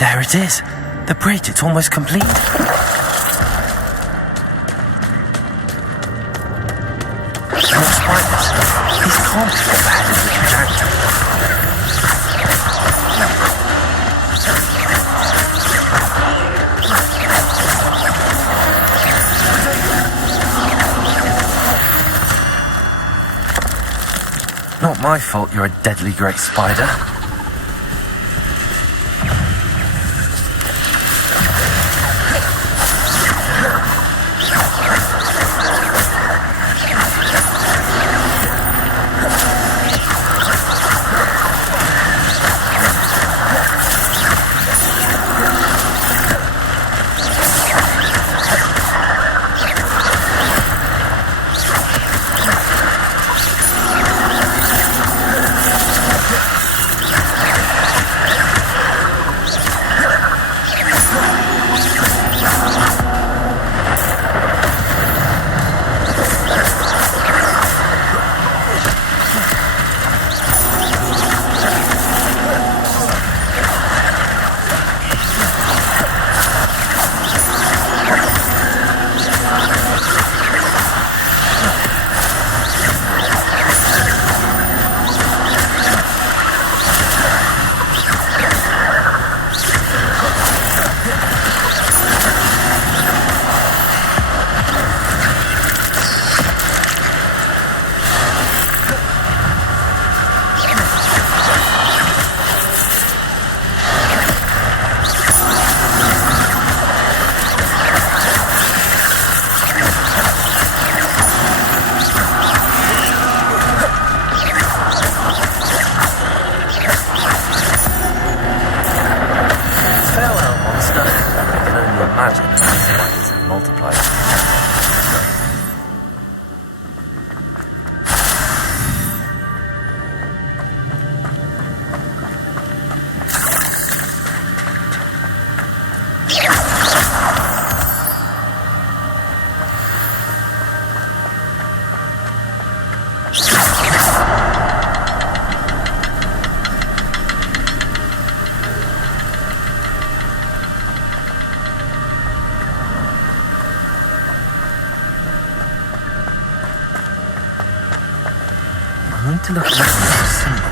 There it is. The bridge, it's almost complete. More spiders. These can't be what the head is looking down to. Not my fault you're a deadly great spider. I need to look at that symbol.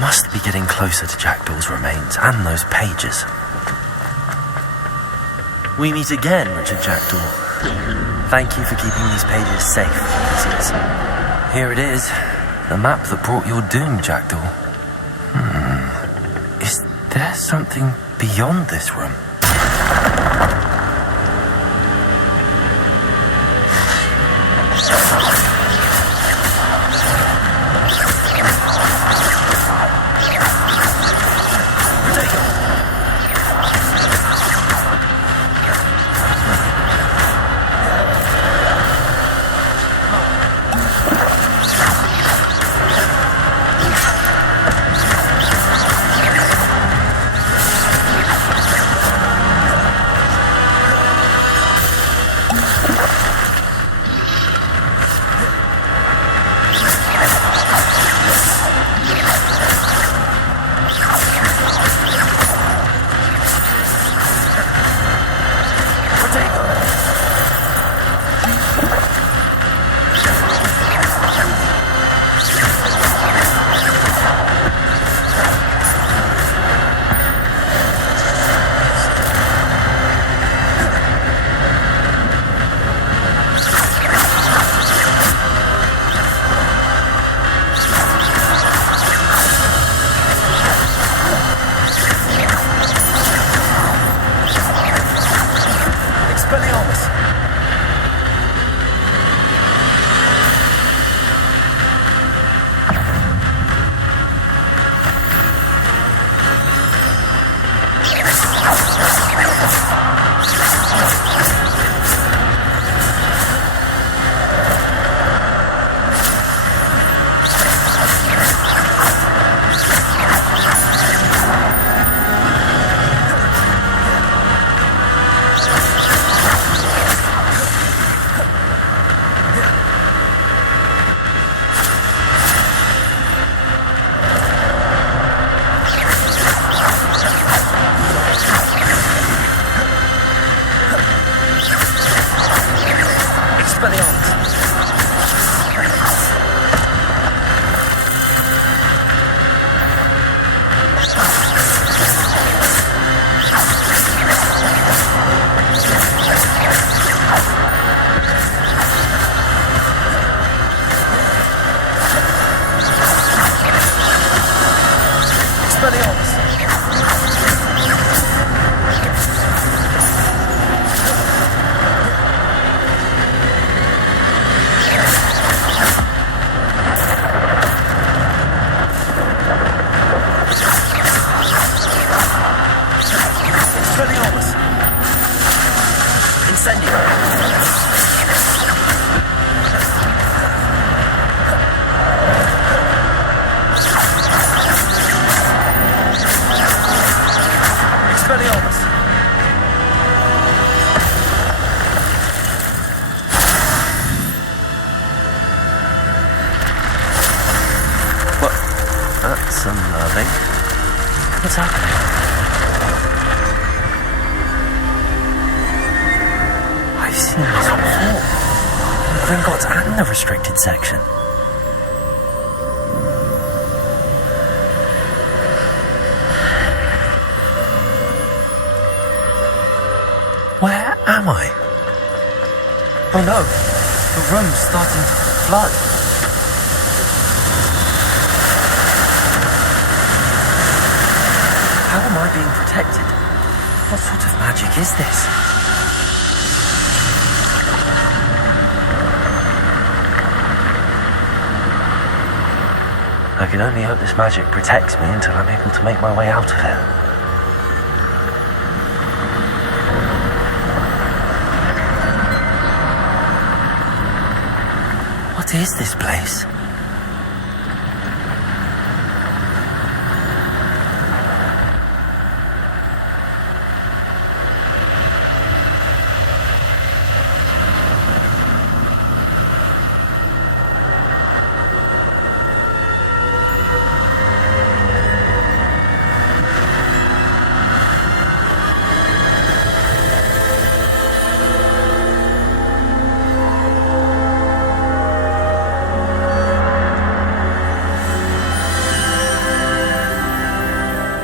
Must be getting closer to Jackdaw's remains and those pages. We meet again, Richard Jackdaw. Thank you for keeping these pages safe, ASUS. Here it is, the map that brought your doom, Jackdaw. Is there something beyond this room? Expelliarmus! What? That's unnerving. What's happening? I've seen this before. Gringotts and the restricted section. Where am I? Oh no, the room's starting to flood. How am I being protected? What sort of magic is this? I can only hope this magic protects me until I'm able to make my way out of here. What is this place?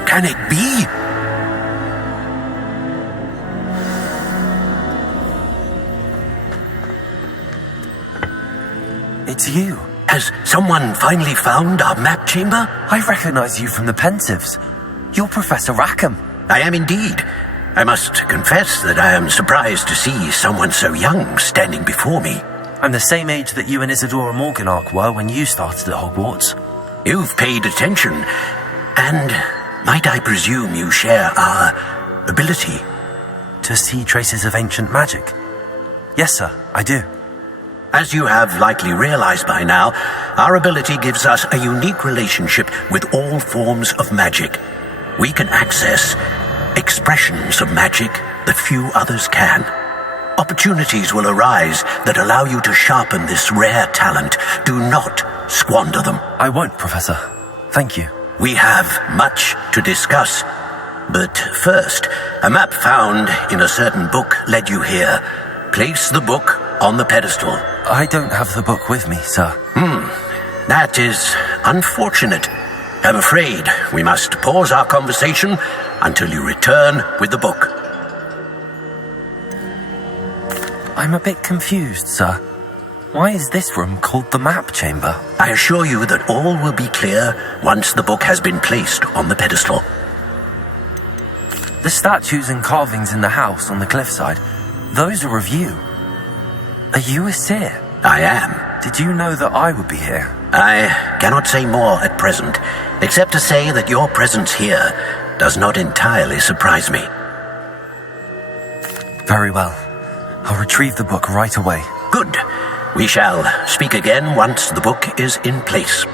Can it be? It's you. Has someone finally found our map chamber? I recognize you from the Pensives. You're Professor Rackham. I am indeed. I must confess that I am surprised to see someone so young standing before me. I'm the same age that you and Isadora Morganach were when you started at Hogwarts. You've paid attention, and might I presume you share our ability? To see traces of ancient magic? Yes, sir, I do. As you have likely realized by now, our ability gives us a unique relationship with all forms of magic. We can access expressions of magic that few others can. Opportunities will arise that allow you to sharpen this rare talent. Do not squander them. I won't, Professor. Thank you. We have much to discuss. But first, a map found in a certain book led you here. Place the book on the pedestal. I don't have the book with me, sir. That is unfortunate. I'm afraid we must pause our conversation until you return with the book. I'm a bit confused, sir. Why is this room called the map chamber? I assure you that all will be clear once the book has been placed on the pedestal. The statues and carvings in the house on the cliffside, those are of you. Are you a seer? I am. Did you know that I would be here? I cannot say more at present, except to say that your presence here does not entirely surprise me. Very well. I'll retrieve the book right away. Good. We shall speak again once the book is in place.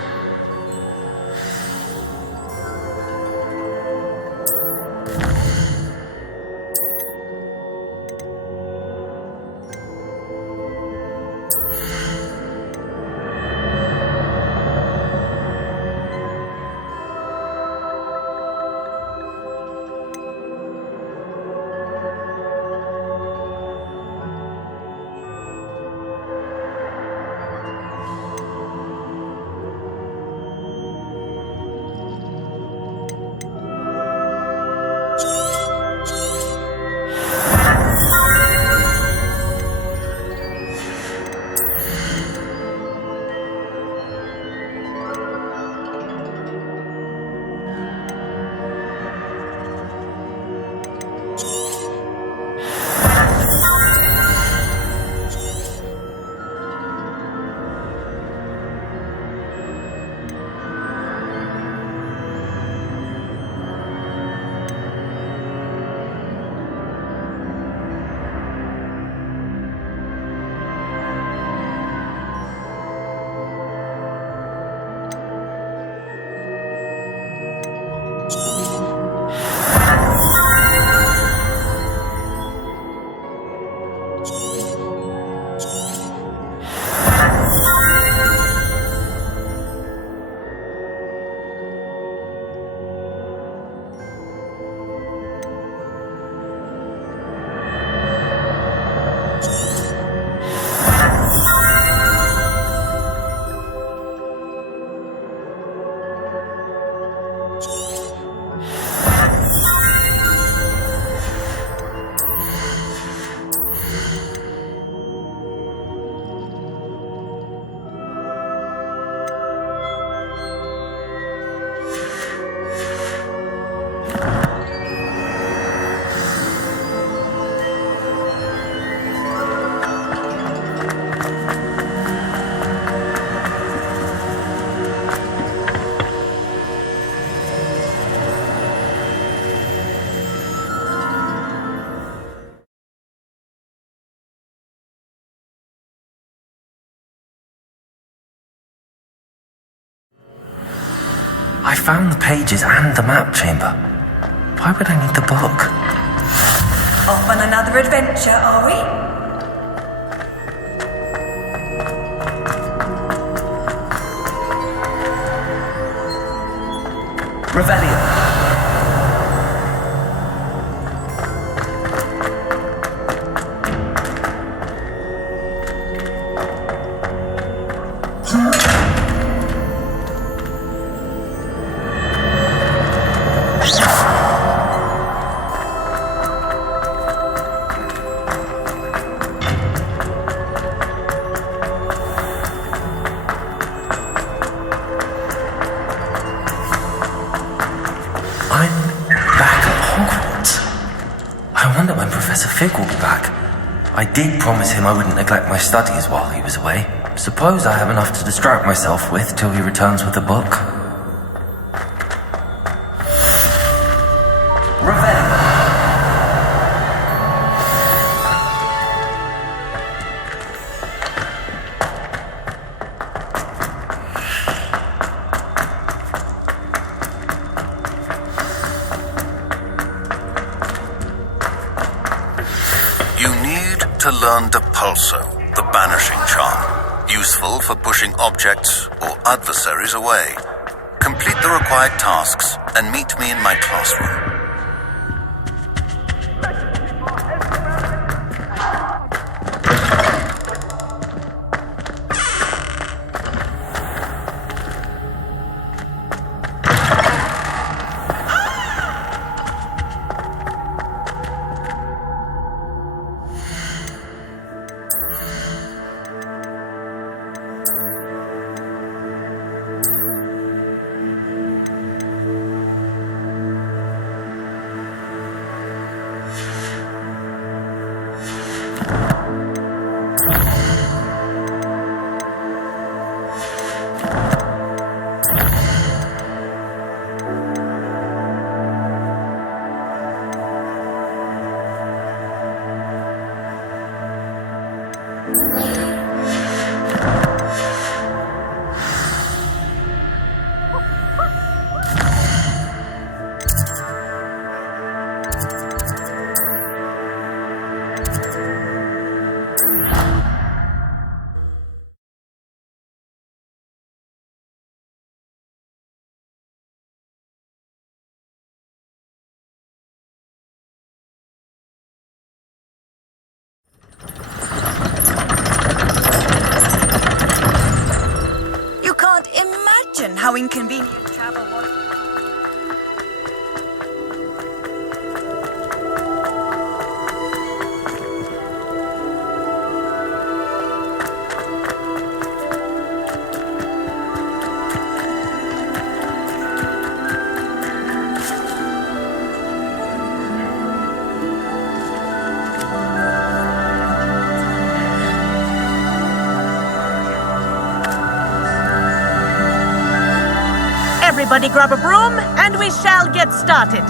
found the pages and the map chamber. Why would I need the book? Off on another adventure, are we? Revelio. I'm back at Hogwarts. I wonder when Professor Fig will be back. I did promise him I wouldn't neglect my studies while he was away. Suppose I have enough to distract myself with till he returns with the book. You need to learn Depulso, the banishing charm, useful for pushing objects or adversaries away. Complete the required tasks and meet me in my classroom. How inconvenient travel was. Everybody grab a broom, and we shall get started.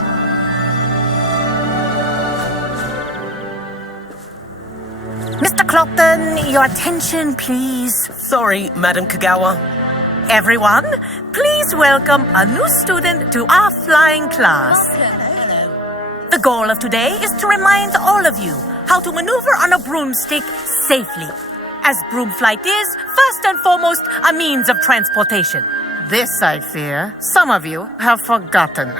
Mr. Clopton, your attention, please. Sorry, Madam Kagawa. Everyone, please welcome a new student to our flying class. The goal of today is to remind all of you how to maneuver on a broomstick safely, as broom flight is, first and foremost, a means of transportation. This, I fear, some of you have forgotten.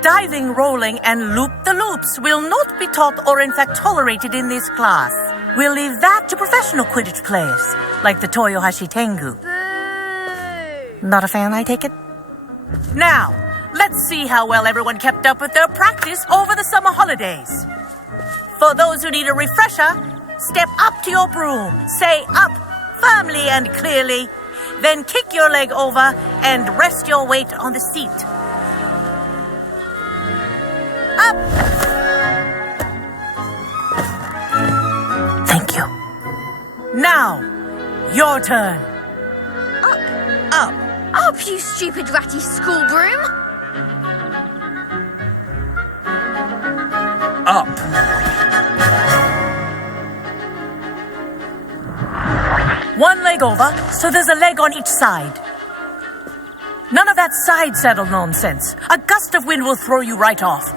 Diving, rolling, and loop-the-loops will not be taught or in fact tolerated in this class. We'll leave that to professional Quidditch players, like the Toyohashi Tengu. Not a fan, I take it? Now, let's see how well everyone kept up with their practice over the summer holidays. For those who need a refresher, step up to your broom, say up, firmly and clearly, then kick your leg over and rest your weight on the seat. Up! Thank you. Now, your turn. Up. Up, you stupid ratty school broom! Up. One leg over, so there's a leg on each side. None of that side saddle nonsense. A gust of wind will throw you right off.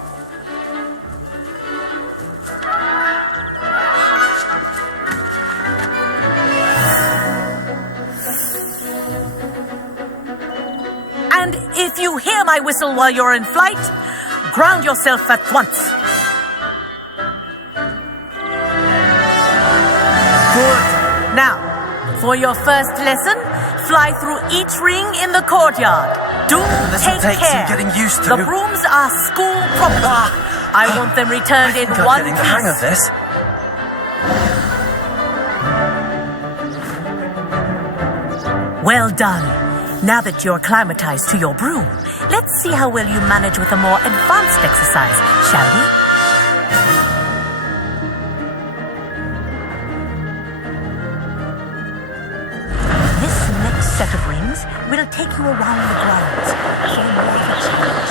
And if you hear my whistle while you're in flight, ground yourself at once. Good. Now, for your first lesson, fly through each ring in the courtyard. Do take care. Some getting used to. The rooms are school property. I want them returned in one getting the hang of piece. this. Well done. Now that you're acclimatized to your broom, let's see how well you manage with a more advanced exercise, shall we? This next set of rings will take you around the grounds. So more of a challenge.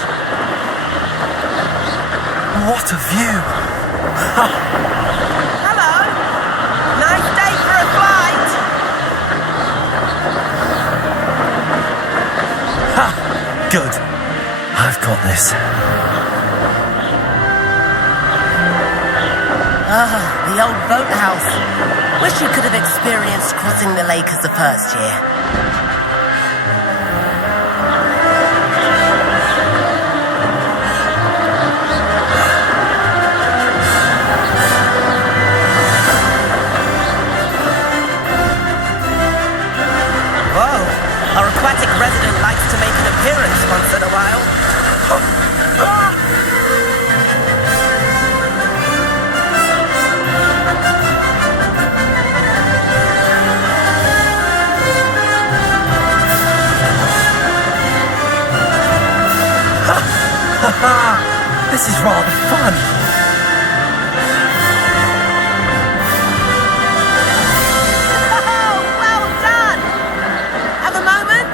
What a view! Hello. Nice day for a flight. Good. I've got this. The old boathouse. Wish you could have experienced crossing the lake as the first year. Whoa, our aquatic resident likes to make an appearance once in a while. This is rather fun. Oh, well done! Have a moment?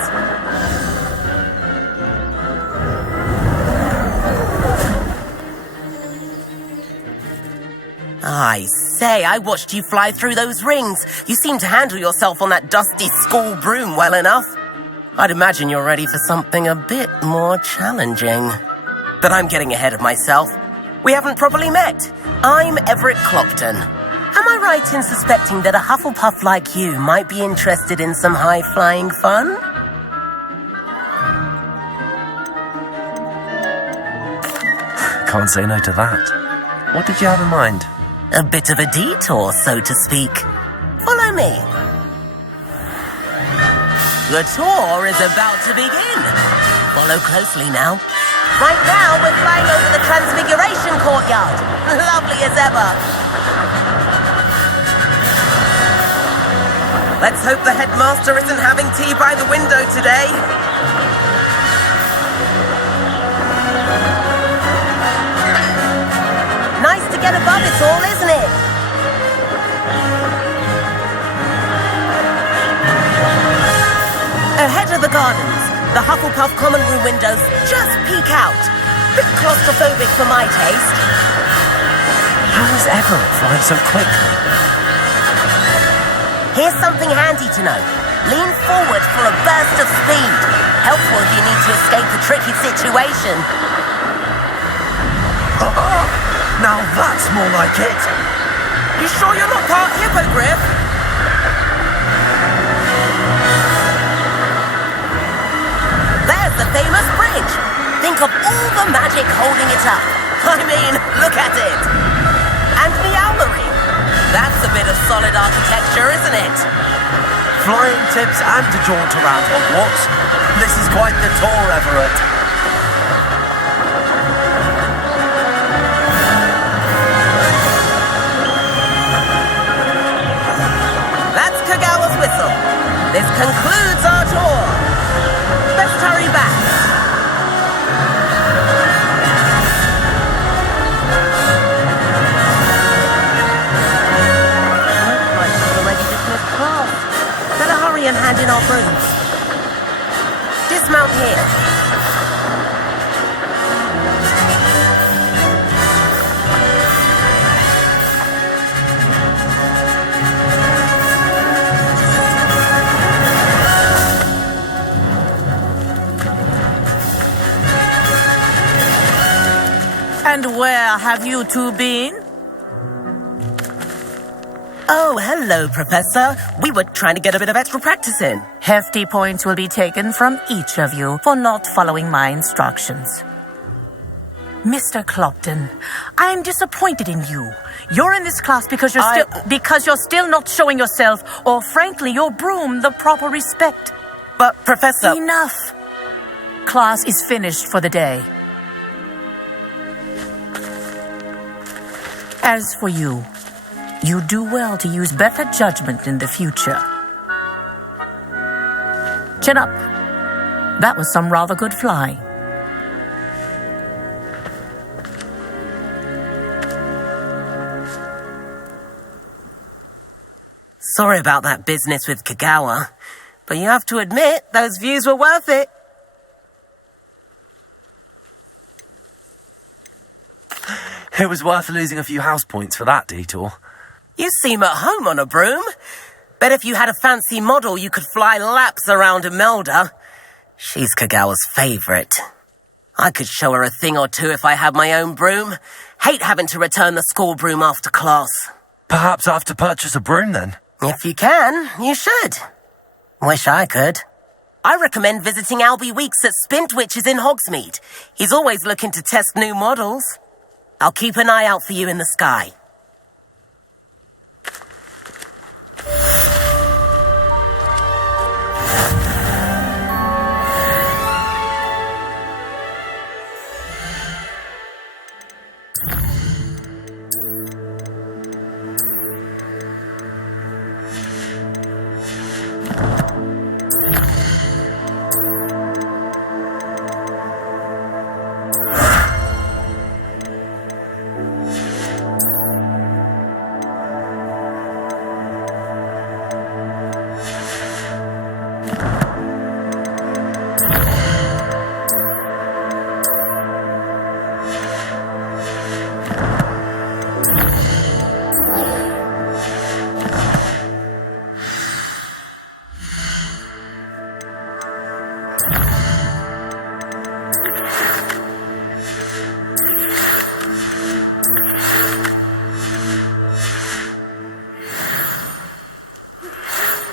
I say, I watched you fly through those rings. You seem to handle yourself on that dusty school broom well enough. I'd imagine you're ready for something a bit more challenging. But I'm getting ahead of myself. We haven't properly met. I'm Everett Clopton. Am I right in suspecting that a Hufflepuff like you might be interested in some high-flying fun? Can't say no to that. What did you have in mind? A bit of a detour, so to speak. Follow me. The tour is about to begin. Follow closely now. Right now, we're flying over the Transfiguration Courtyard. Lovely as ever. Let's hope the headmaster isn't having tea by the window today. Nice to get above it all, isn't it? Ahead of the gardens, the Hufflepuff common room windows just peek out. Bit claustrophobic for my taste. How is Everett flying so quickly? Here's something handy to know. Lean forward for a burst of speed. Helpful if you need to escape a tricky situation. Now that's more like it. You sure you're not part hippogriff? There's the famous bridge. Think of all the magic holding it up. I mean, look at it. And the owlery. That's a bit of solid architecture, isn't it? Flying tips and a jaunt around Hogwarts. This is quite the tour, Everett. That's Kagawa's whistle. This concludes our tour. Best hurry back. Better hurry and hand in our brooms. Dismount here. And where have you two been? Oh, hello, Professor. We were trying to get a bit of extra practice in. Hefty points will be taken from each of you for not following my instructions. Mr. Clopton, I am disappointed in you. You're in this class because you're still not showing yourself, or frankly, your broom, the proper respect. But, Professor... Enough. Class is finished for the day. As for you, you do well to use better judgment in the future. Chin up. That was some rather good flying. Sorry about that business with Kagawa, but you have to admit, those views were worth it. It was worth losing a few house points for that detour. You seem at home on a broom. Bet if you had a fancy model, you could fly laps around Imelda. She's Kagawa's favorite. I could show her a thing or two if I had my own broom. Hate having to return the school broom after class. Perhaps I have to purchase a broom then. If you can, you should. Wish I could. I recommend visiting Albie Weeks at Spintwitches in Hogsmeade. He's always looking to test new models. I'll keep an eye out for you in the sky.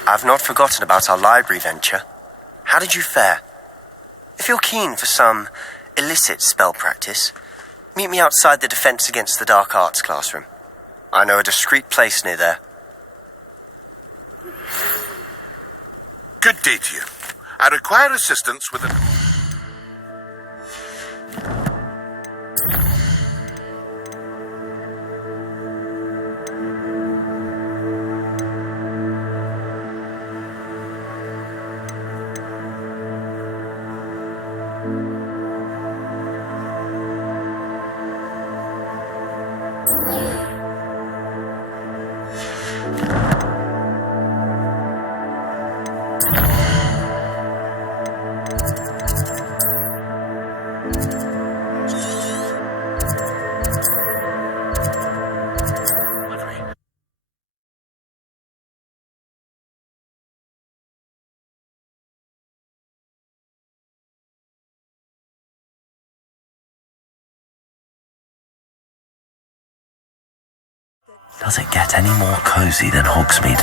I've not forgotten about our library venture. How did you fare? If you're keen for some illicit spell practice, meet me outside the Defense Against the Dark Arts classroom. I know a discreet place near there. Good day to you. I require assistance with a... Does it get any more cozy than Hogsmeade?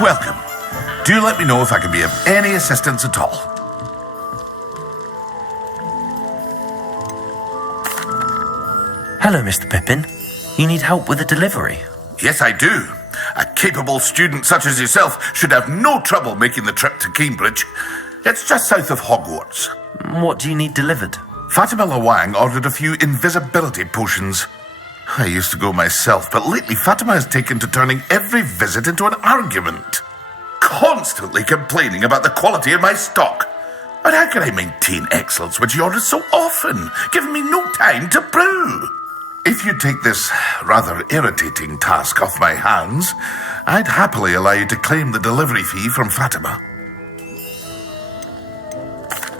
Welcome. Do let me know if I can be of any assistance at all. Hello, Mr. Pippin. You need help with a delivery? Yes, I do. A capable student such as yourself should have no trouble making the trip to Cambridge. It's just south of Hogwarts. What do you need delivered? Fatima Lawang ordered a few invisibility potions. I used to go myself, but lately Fatima has taken to turning every visit into an argument. Constantly complaining about the quality of my stock. But how can I maintain excellence when she orders so often, giving me no time to brew? If you take this rather irritating task off my hands, I'd happily allow you to claim the delivery fee from Fatima.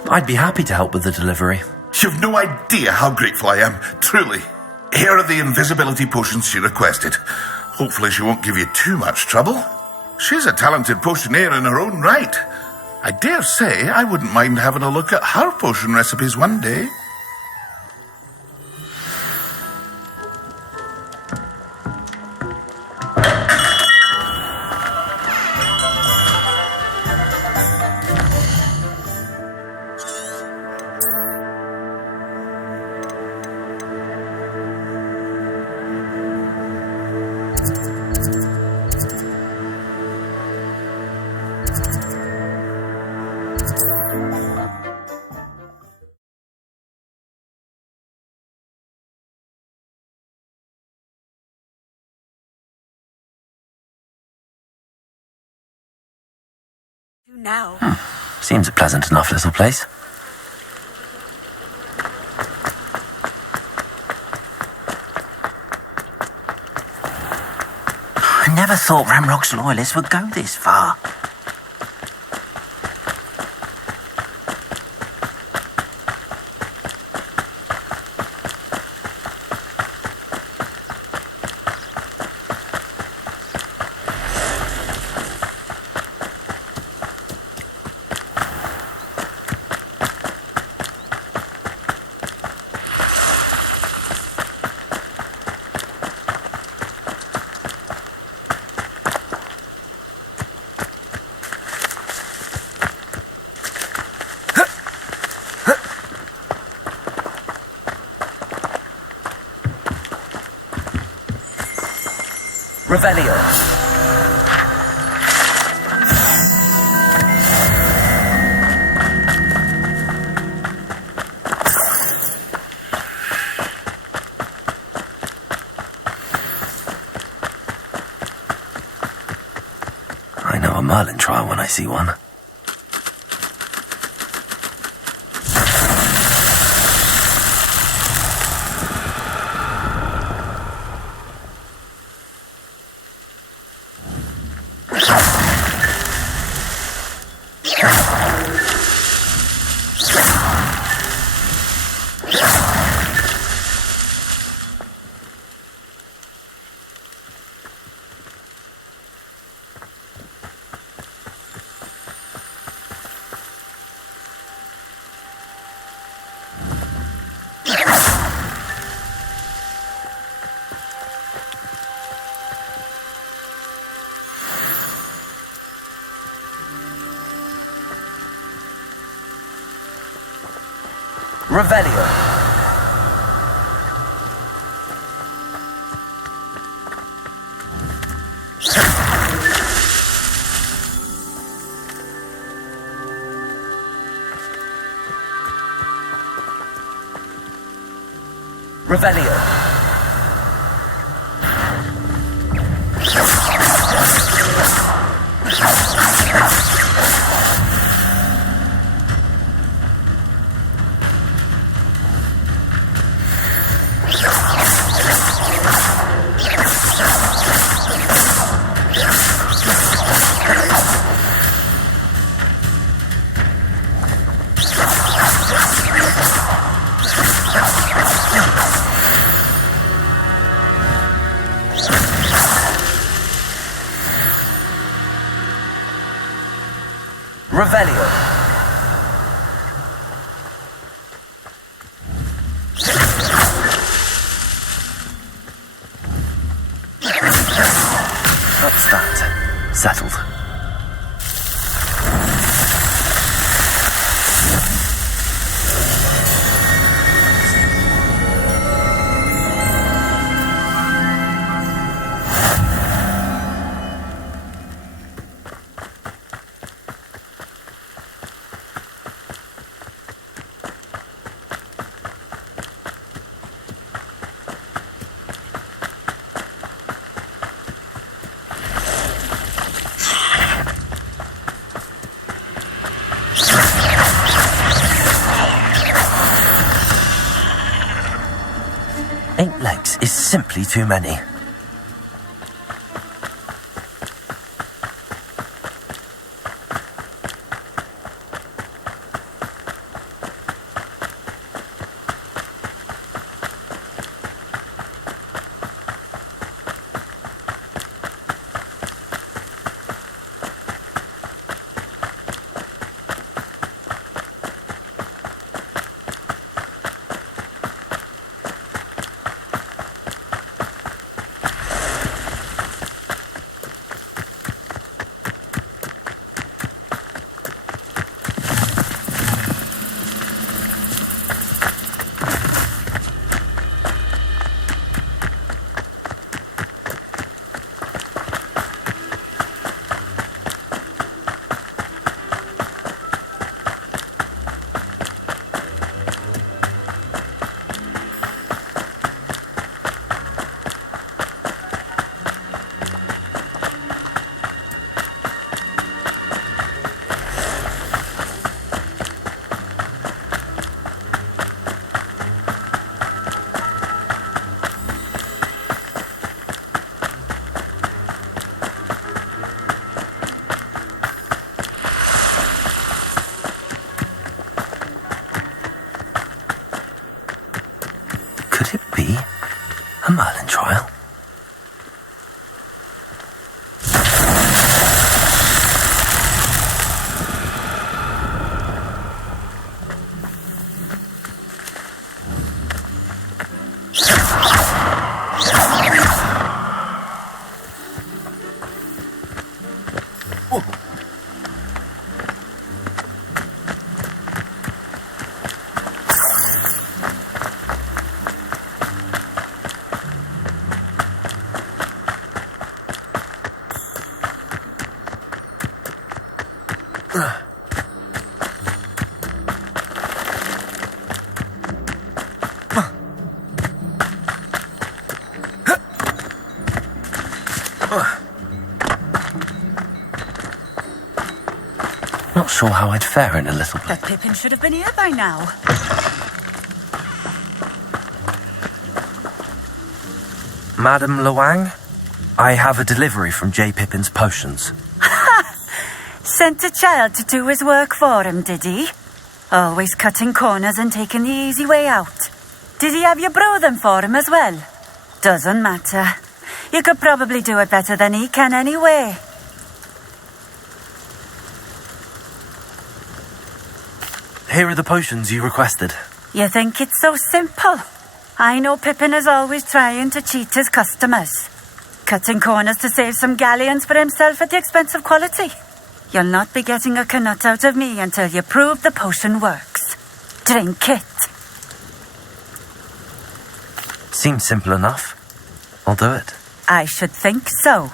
I'd be happy to help with the delivery. You've no idea how grateful I am, truly. Here are the invisibility potions she requested. Hopefully she won't give you too much trouble. She's a talented potioneer in her own right. I dare say I wouldn't mind having a look at her potion recipes one day. Now. Seems a pleasant enough little place. I never thought Ramrock's loyalists would go this far. Revelio. I know a Merlin trial when I see one. Revelio. Revelio. Revelio. That's that. Settled. Eight legs is simply too many. Not sure how I'd fare in a little bit. But Pippin should have been here by now. Madam Luang, I have a delivery from J. Pippin's potions. Sent a child to do his work for him, did he? Always cutting corners and taking the easy way out. Did he have you brew them for him as well? Doesn't matter. You could probably do it better than he can anyway. Here are the potions you requested. You think it's so simple? I know Pippin is always trying to cheat his customers. Cutting corners to save some galleons for himself at the expense of quality. You'll not be getting a canut out of me until you prove the potion works. Drink it. Seems simple enough. I'll do it. I should think so.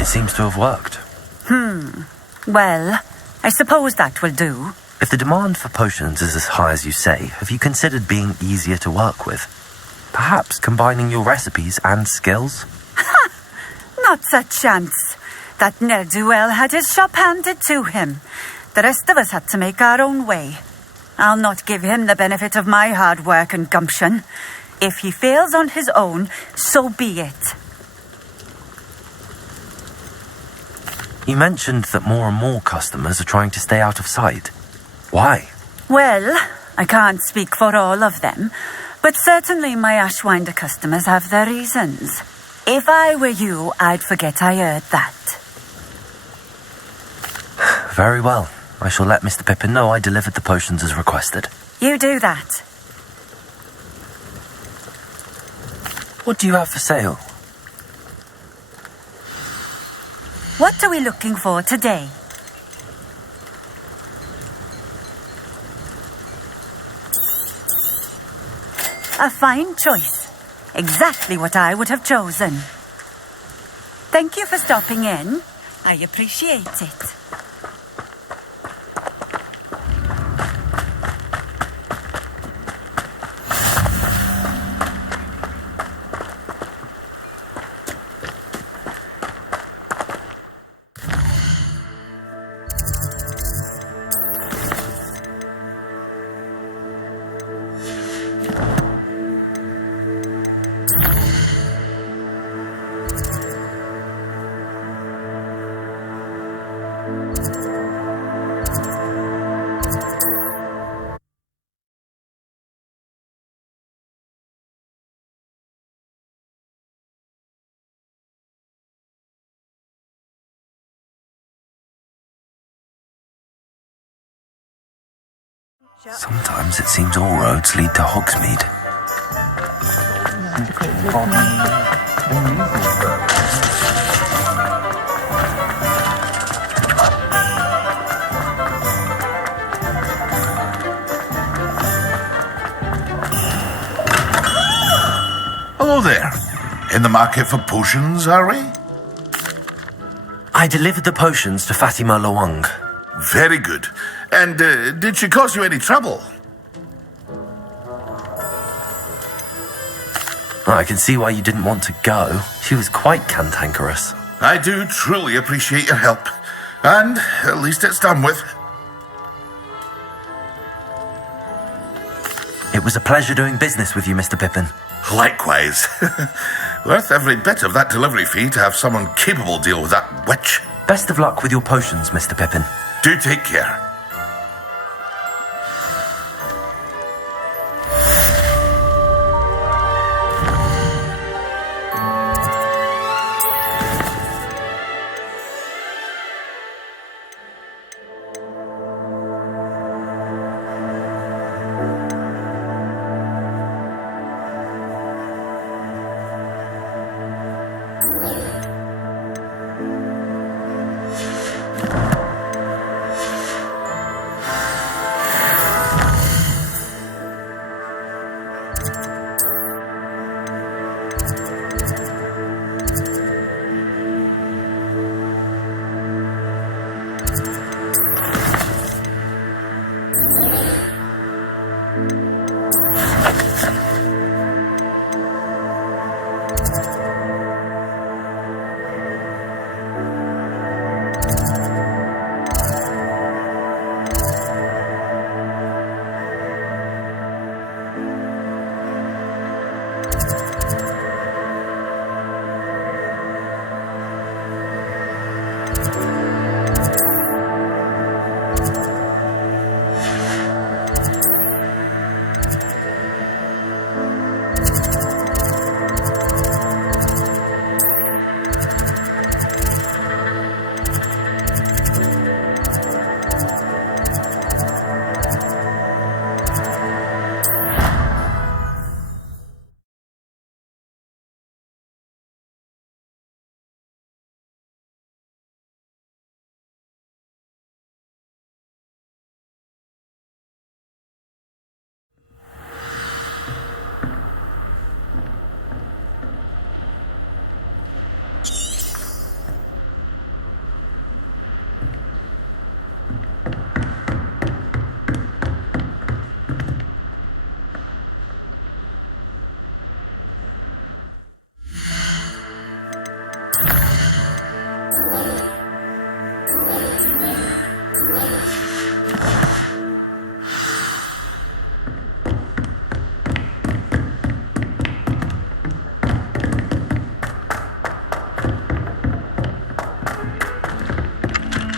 It seems to have worked. Well, I suppose that will do. If the demand for potions is as high as you say, have you considered being easier to work with? Perhaps combining your recipes and skills? Not a chance. That ne'er-do-well had his shop handed to him. The rest of us had to make our own way. I'll not give him the benefit of my hard work and gumption. If he fails on his own, so be it. You mentioned that more and more customers are trying to stay out of sight. Why? Well, I can't speak for all of them, but certainly my Ashwinder customers have their reasons. If I were you, I'd forget I heard that. Very well. I shall let Mr. Pippin know I delivered the potions as requested. You do that. What do you have for sale? What are we looking for today? A fine choice. Exactly what I would have chosen. Thank you for stopping in. I appreciate it. Sometimes it seems all roads lead to Hogsmeade. Hello there. In the market for potions, are we? I delivered the potions to Fatima Luang. Very good. And did she cause you any trouble? I can see why you didn't want to go. She was quite cantankerous. I do truly appreciate your help. And at least it's done with. It was a pleasure doing business with you, Mr. Pippin. Likewise. Worth every bit of that delivery fee to have someone capable deal with that witch. Best of luck with your potions, Mr. Pippin. Do take care.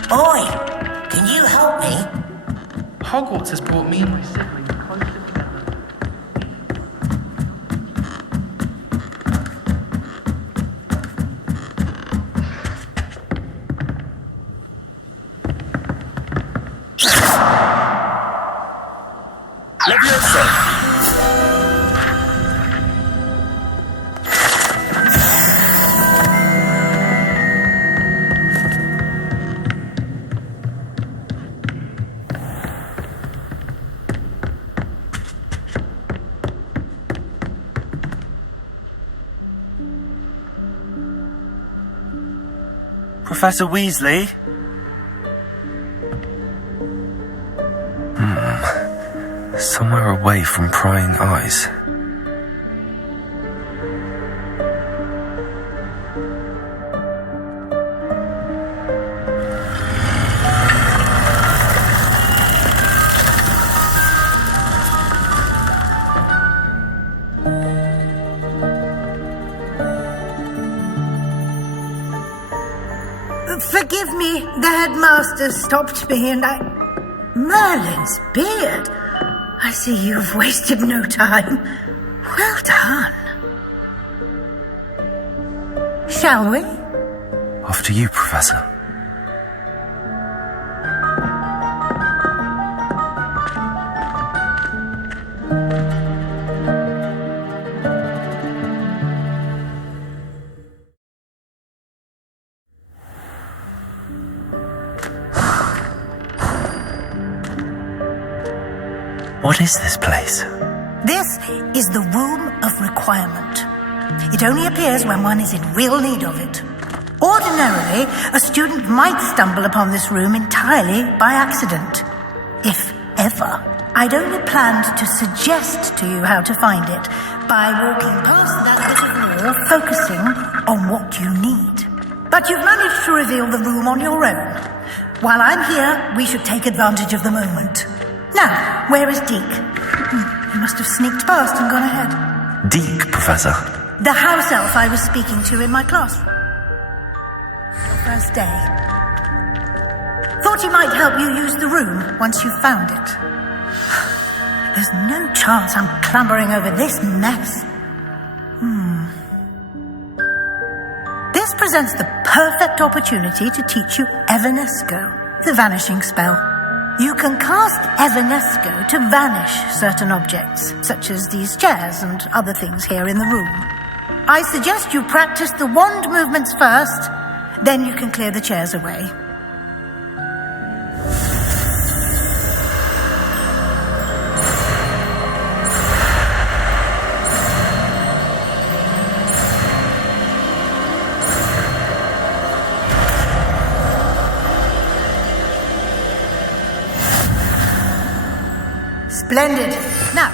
Oi! Can you help me? Hogwarts has brought me and my siblings closer together. Leviosa! Professor Weasley? Somewhere away from prying eyes. Forgive me, the headmaster stopped me and I... Merlin's beard! I see you've wasted no time. Well done. Shall we? After you, Professor. What is this place? This is the Room of Requirement. It only appears when one is in real need of it. Ordinarily, a student might stumble upon this room entirely by accident. If ever. I'd only planned to suggest to you how to find it by walking past that bit of wall, focusing on what you need. But you've managed to reveal the room on your own. While I'm here, we should take advantage of the moment. Now, where is Deke? He must have sneaked past and gone ahead. Deke, Professor. The house elf I was speaking to in my classroom. First day. Thought he might help you use the room once you've found it. There's no chance I'm clambering over this mess. This presents the perfect opportunity to teach you Evanesco, the vanishing spell. You can cast Evanesco to vanish certain objects, such as these chairs and other things here in the room. I suggest you practice the wand movements first, then you can clear the chairs away. Splendid. Now.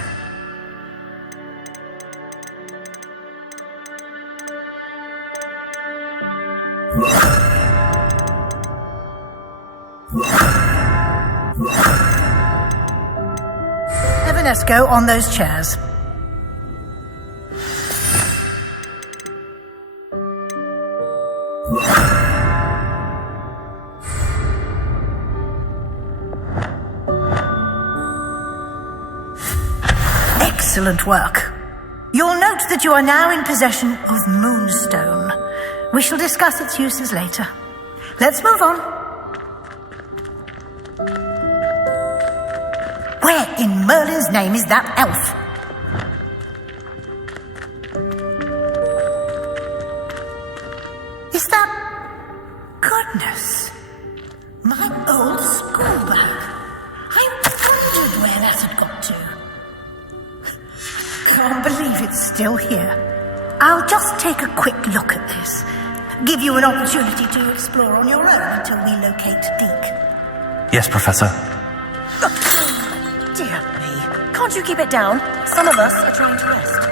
Evanesco on those chairs. Excellent work. You'll note that you are now in possession of Moonstone. We shall discuss its uses later. Let's move on. Where in Merlin's name is that elf? Is that... Goodness. My old school bag. I wondered where that had got to. Can't believe it's still here. I'll just take a quick look at this. Give you an opportunity to explore on your own until we locate Deke. Yes, Professor. Dear me. Can't you keep it down? Some of us are trying to rest.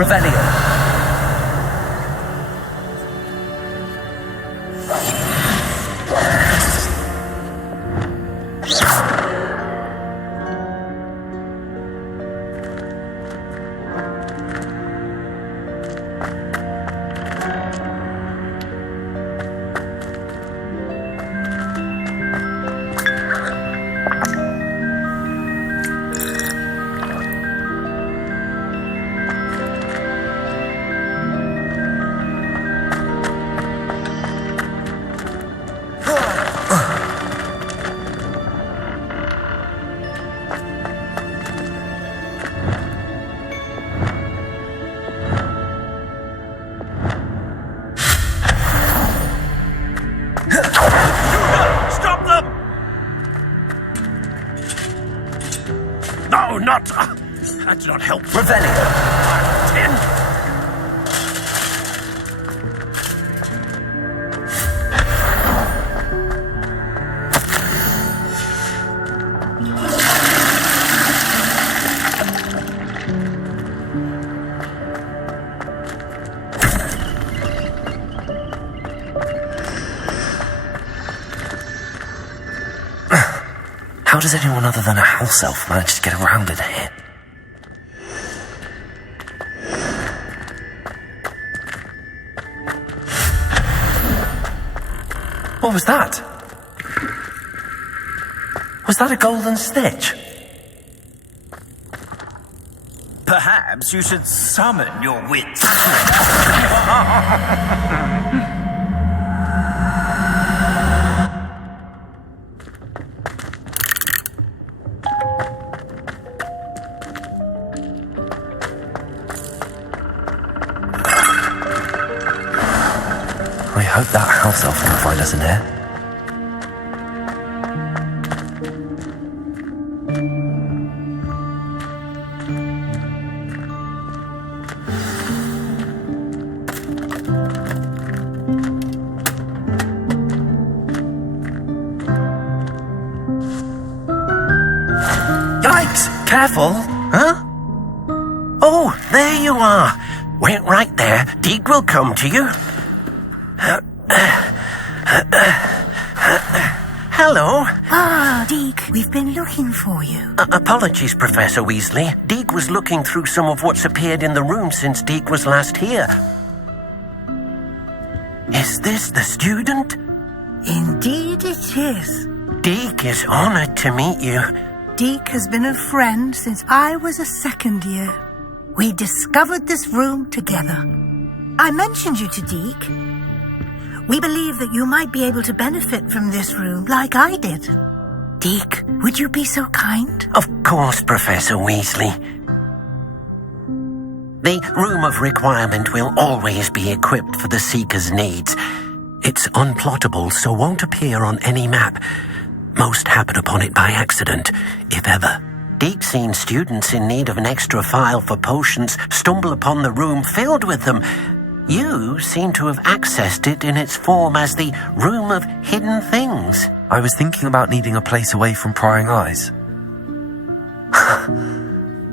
Revelio. No, not... that's not helpful. Revelio. How does anyone other than a house elf manage to get around in here? What was that? Was that a golden snitch? Perhaps you should summon your wits. I hope that house elf can find us in here. Yikes! Careful! Huh? Oh, there you are. Wait right there. Deke will come to you. Hello. Ah, Deke, we've been looking for you. Apologies, Professor Weasley. Deke was looking through some of what's appeared in the room since Deke was last here. Is this the student? Indeed it is. Deke is honored to meet you. Deke has been a friend since I was a second year. We discovered this room together. I mentioned you to Deke. We believe that you might be able to benefit from this room like I did. Deke, would you be so kind? Of course, Professor Weasley. The Room of Requirement will always be equipped for the Seeker's needs. It's unplottable, so won't appear on any map. Most happen upon it by accident, if ever. Deke's seen students in need of an extra file for potions stumble upon the room filled with them. You seem to have accessed it in its form as the Room of Hidden Things. I was thinking about needing a place away from prying eyes.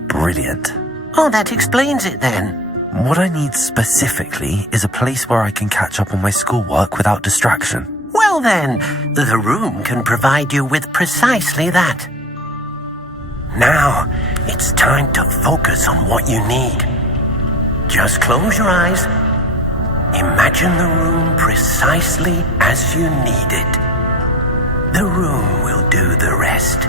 Brilliant. Oh, that explains it then. What I need specifically is a place where I can catch up on my schoolwork without distraction. Well then, the room can provide you with precisely that. Now, it's time to focus on what you need. Just close your eyes. Imagine the room precisely as you need it. The room will do the rest.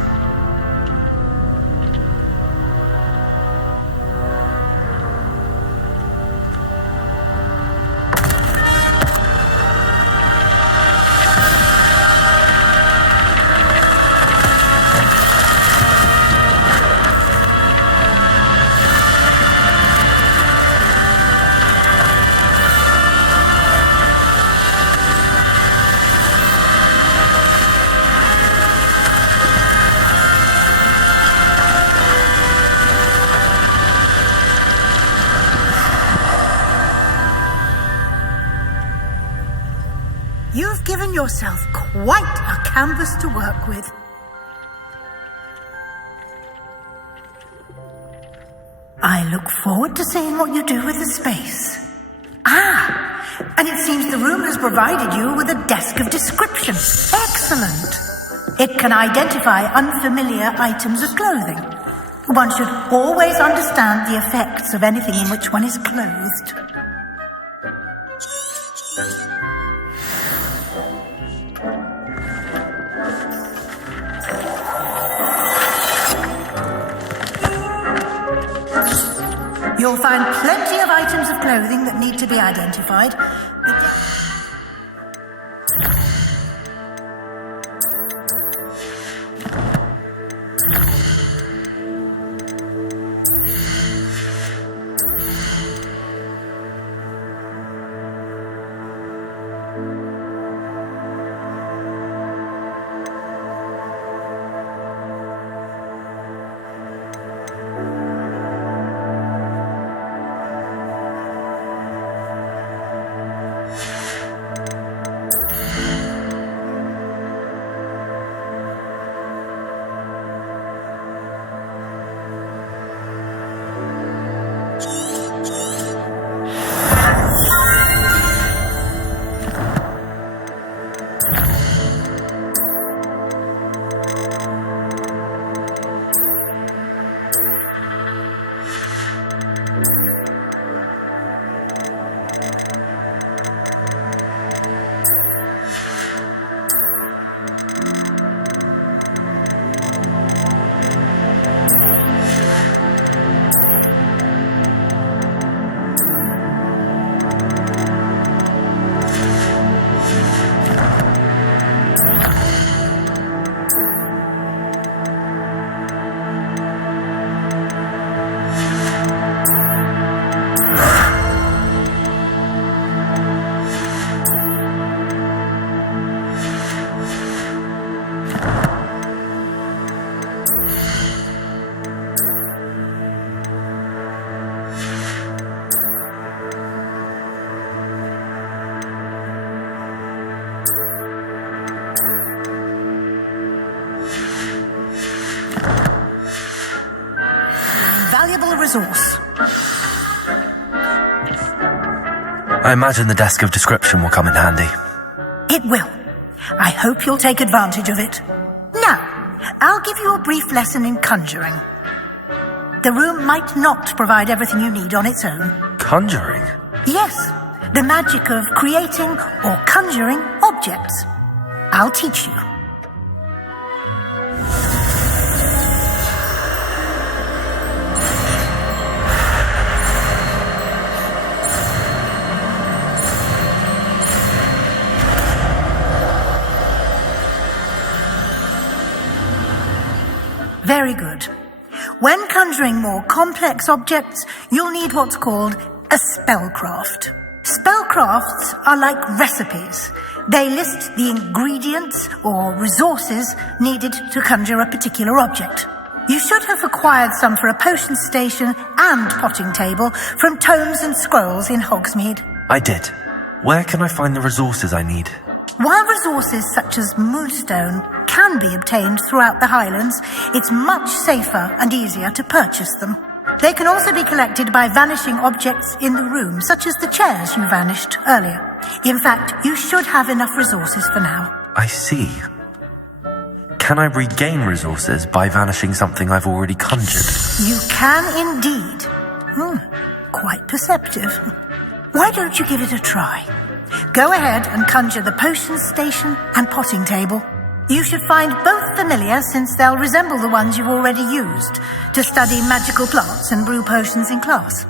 You've given yourself quite a canvas to work with. I look forward to seeing what you do with the space. Ah, and it seems the room has provided you with a desk of description. Excellent. It can identify unfamiliar items of clothing. One should always understand the effects of anything in which one is clothed. You'll find plenty of items of clothing that need to be identified. Resource. I imagine the desk of description will come in handy. It will. I hope you'll take advantage of it. Now, I'll give you a brief lesson in conjuring. The room might not provide everything you need on its own. Conjuring? Yes, the magic of creating or conjuring objects. I'll teach you. Very good. When conjuring more complex objects, you'll need what's called a spellcraft. Spellcrafts are like recipes. They list the ingredients or resources needed to conjure a particular object. You should have acquired some for a potion station and potting table from tomes and scrolls in Hogsmeade. I did. Where can I find the resources I need? While resources such as moonstone can be obtained throughout the Highlands, it's much safer and easier to purchase them. They can also be collected by vanishing objects in the room, such as the chairs you vanished earlier. In fact, you should have enough resources for now. I see. Can I regain resources by vanishing something I've already conjured? You can indeed. Quite perceptive. Why don't you give it a try? Go ahead and conjure the potion station and potting table. You should find both familiar, since they'll resemble the ones you've already used to study magical plants and brew potions in class.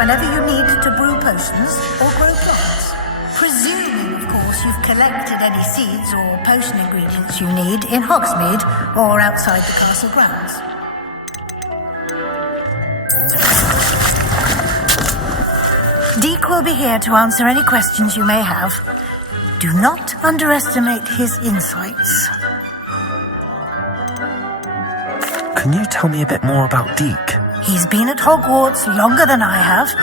whenever you need to brew potions or grow plants. Presuming, of course, you've collected any seeds or potion ingredients you need in Hogsmeade or outside the castle grounds. Deke will be here to answer any questions you may have. Do not underestimate his insights. Can you tell me a bit more about Deke? He's been at Hogwarts longer than I have,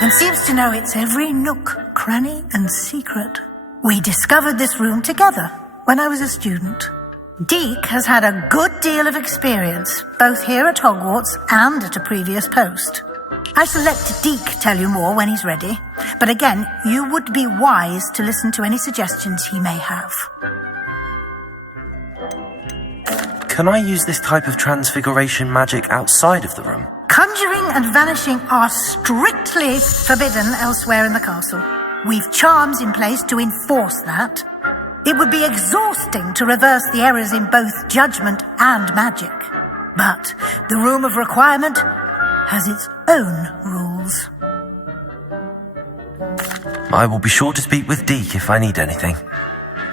and seems to know its every nook, cranny, and secret. We discovered this room together when I was a student. Deke has had a good deal of experience, both here at Hogwarts and at a previous post. I shall let Deke tell you more when he's ready, but again, you would be wise to listen to any suggestions he may have. Can I use this type of transfiguration magic outside of the room? Conjuring and vanishing are strictly forbidden elsewhere in the castle. We've charms in place to enforce that. It would be exhausting to reverse the errors in both judgment and magic. But the Room of Requirement has its own rules. I will be sure to speak with Deke if I need anything.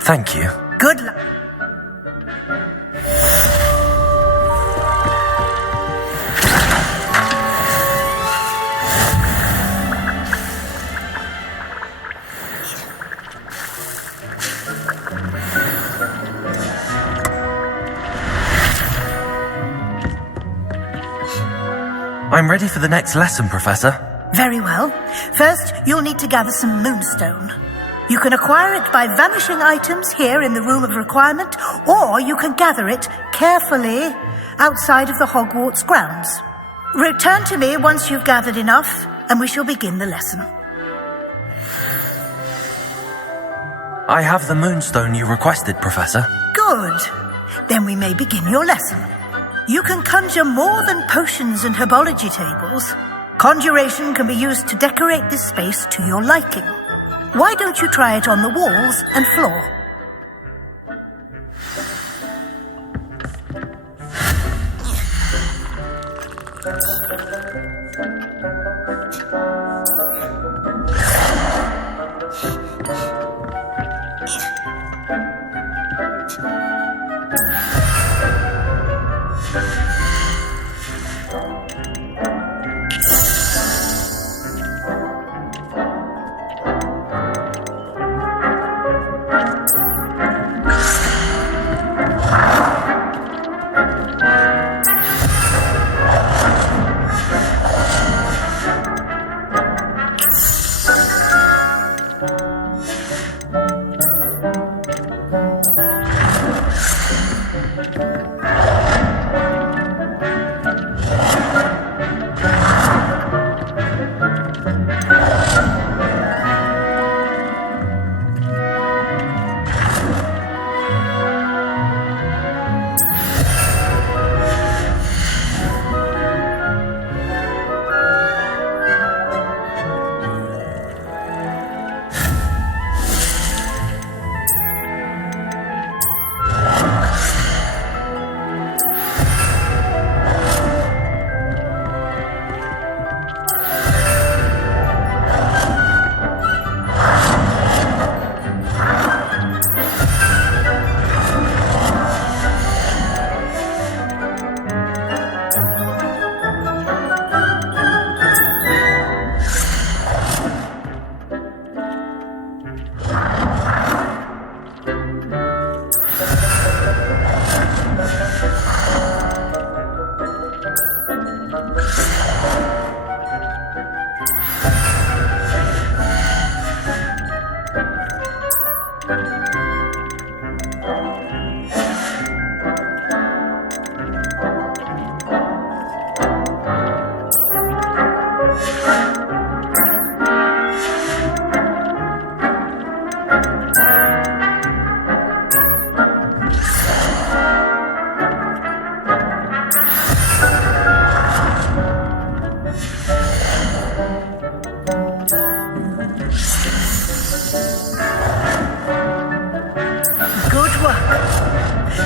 Thank you. Good luck. I'm ready for the next lesson, Professor. Very well. First, you'll need to gather some moonstone. You can acquire it by vanishing items here in the Room of Requirement, or you can gather it carefully outside of the Hogwarts grounds. Return to me once you've gathered enough, and we shall begin the lesson. I have the moonstone you requested, Professor. Good. Then we may begin your lesson. You can conjure more than potions and herbology tables. Conjuration can be used to decorate this space to your liking. Why don't you try it on the walls and floor?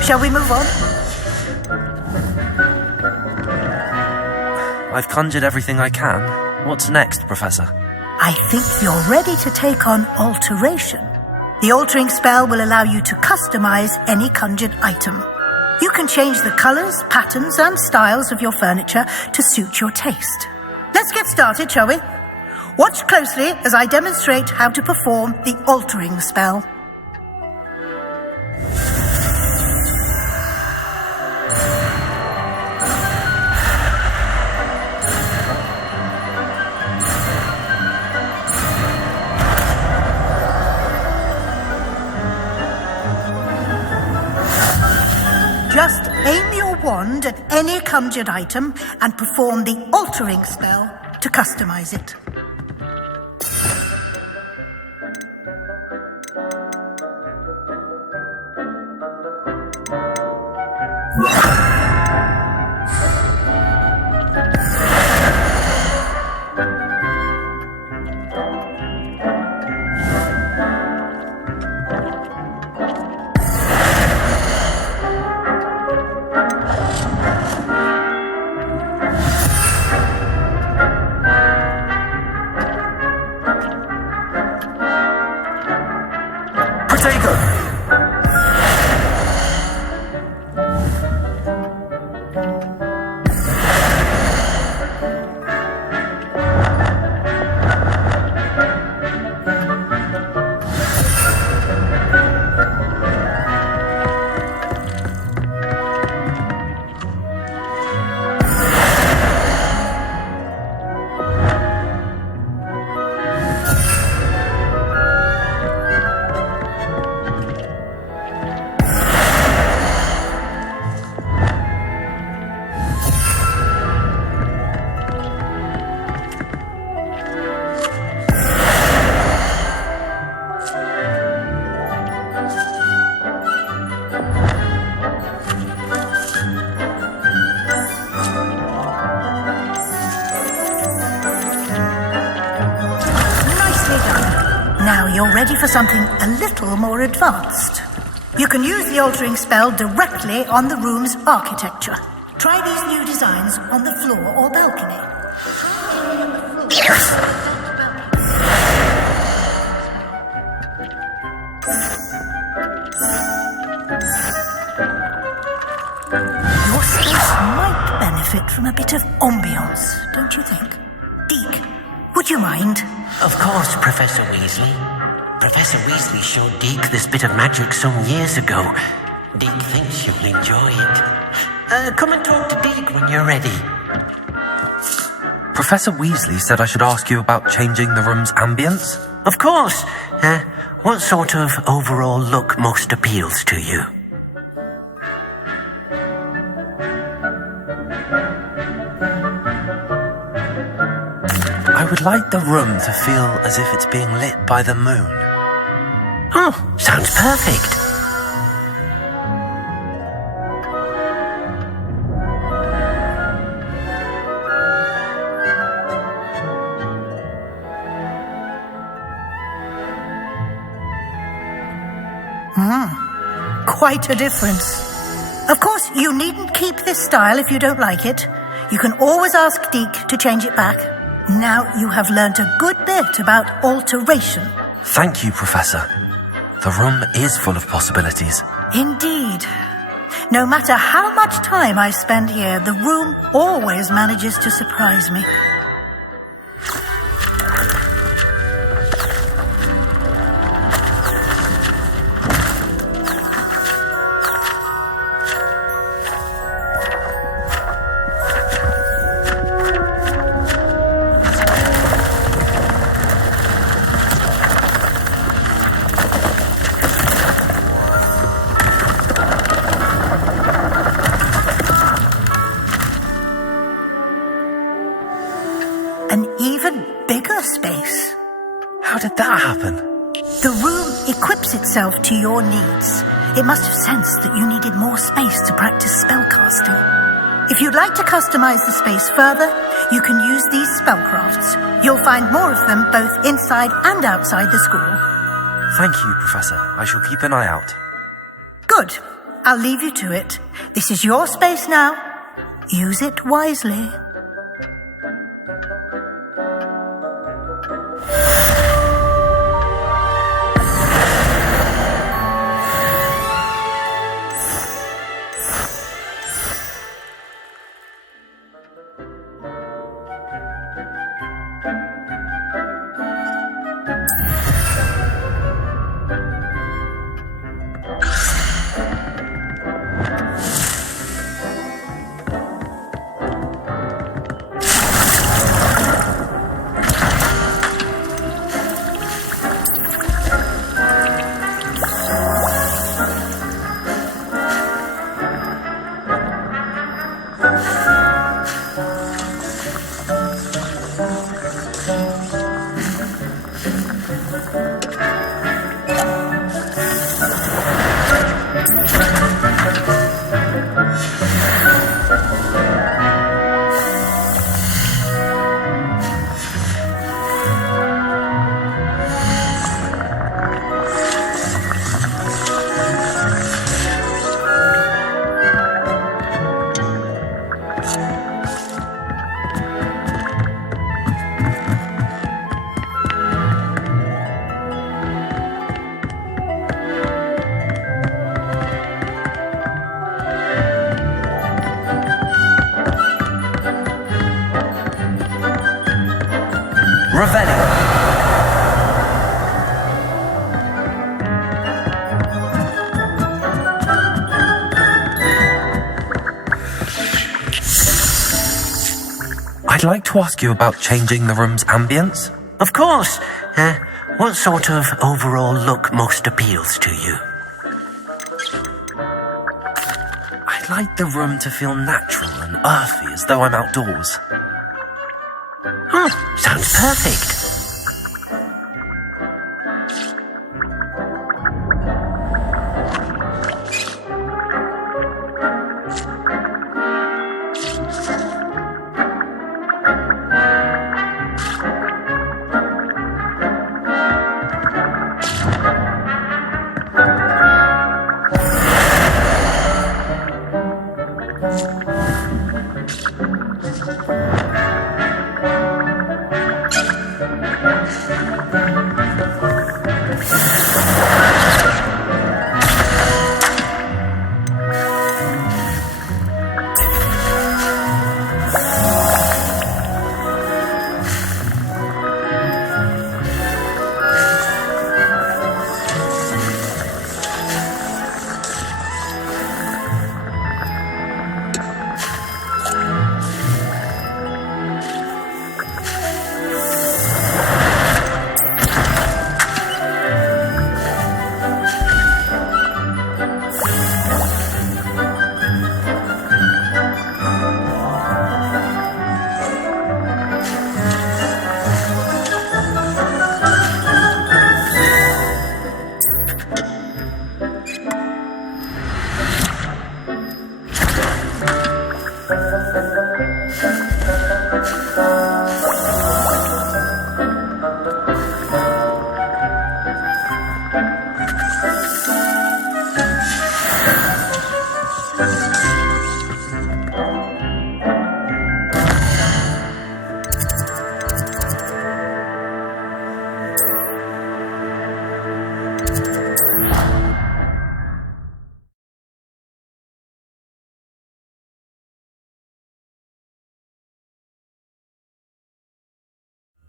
Shall we move on? I've conjured everything I can. What's next, Professor? I think you're ready to take on alteration. The altering spell will allow you to customize any conjured item. You can change the colors, patterns, and styles of your furniture to suit your taste. Let's get started, shall we? Watch closely as I demonstrate how to perform the altering spell. Just aim your wand at any conjured item and perform the altering spell to customize it. You're ready for something a little more advanced. You can use the altering spell directly on the room's architecture. Try these new designs on the floor or balcony. Your space might benefit from a bit of ambiance, don't you think? Deke, would you mind? Of course, Professor Weasley. Professor Weasley showed Deke this bit of magic some years ago. Deke thinks you'll enjoy it. Come and talk to Deke when you're ready. Professor Weasley said I should ask you about changing the room's ambience? Of course. What sort of overall look most appeals to you? I would like the room to feel as if it's being lit by the moon. Oh, sounds perfect. Quite a difference. Of course, you needn't keep this style if you don't like it. You can always ask Deke to change it back. Now you have learnt a good bit about alteration. Thank you, Professor. The room is full of possibilities. Indeed. No matter how much time I spend here, the room always manages to surprise me. How did that happen? The room equips itself to your needs. It must have sensed that you needed more space to practice spellcasting. If you'd like to customize the space further, you can use these spellcrafts. You'll find more of them both inside and outside the school. Thank you, Professor. I shall keep an eye out. Good. I'll leave you to it. This is your space now. Use it wisely. Revelio. I'd like to ask you about changing the room's ambience. Of course. What sort of overall look most appeals to you? I'd like the room to feel natural and earthy, as though I'm outdoors. Sounds perfect.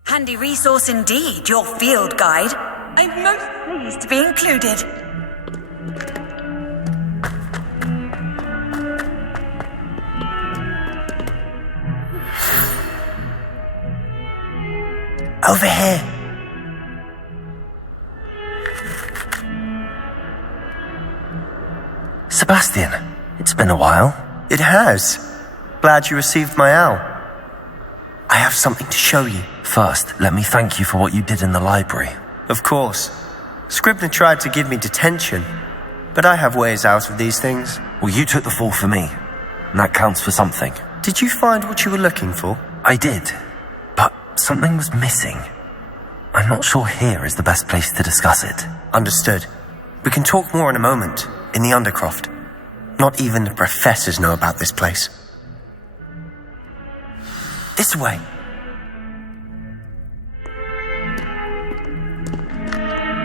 Handy resource indeed, your field guide. I'm most pleased to be included. Over here. Sebastian, it's been a while. It has. Glad you received my owl. I have something to show you. First, let me thank you for what you did in the library. Of course. Scribner tried to give me detention, but I have ways out of these things. Well, you took the fall for me, and that counts for something. Did you find what you were looking for? I did, but something was missing. I'm not sure here is the best place to discuss it. Understood. We can talk more in a moment, in the Undercroft. Not even the professors know about this place. This way.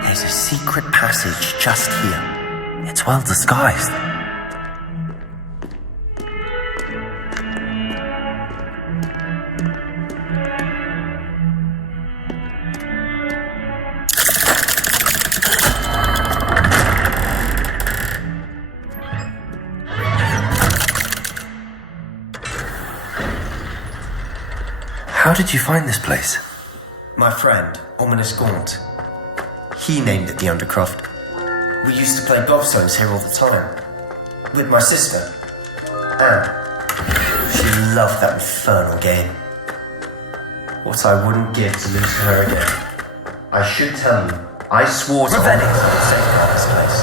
There's a secret passage just here. It's well disguised. How did you find this place? My friend, Ominous Gaunt. He named it the Undercroft. We used to play gobstones here all the time. With my sister, Anne. She loved that infernal game. What I wouldn't give to lose to her again. I should tell you, I swore to Ominous I would safeguard this place.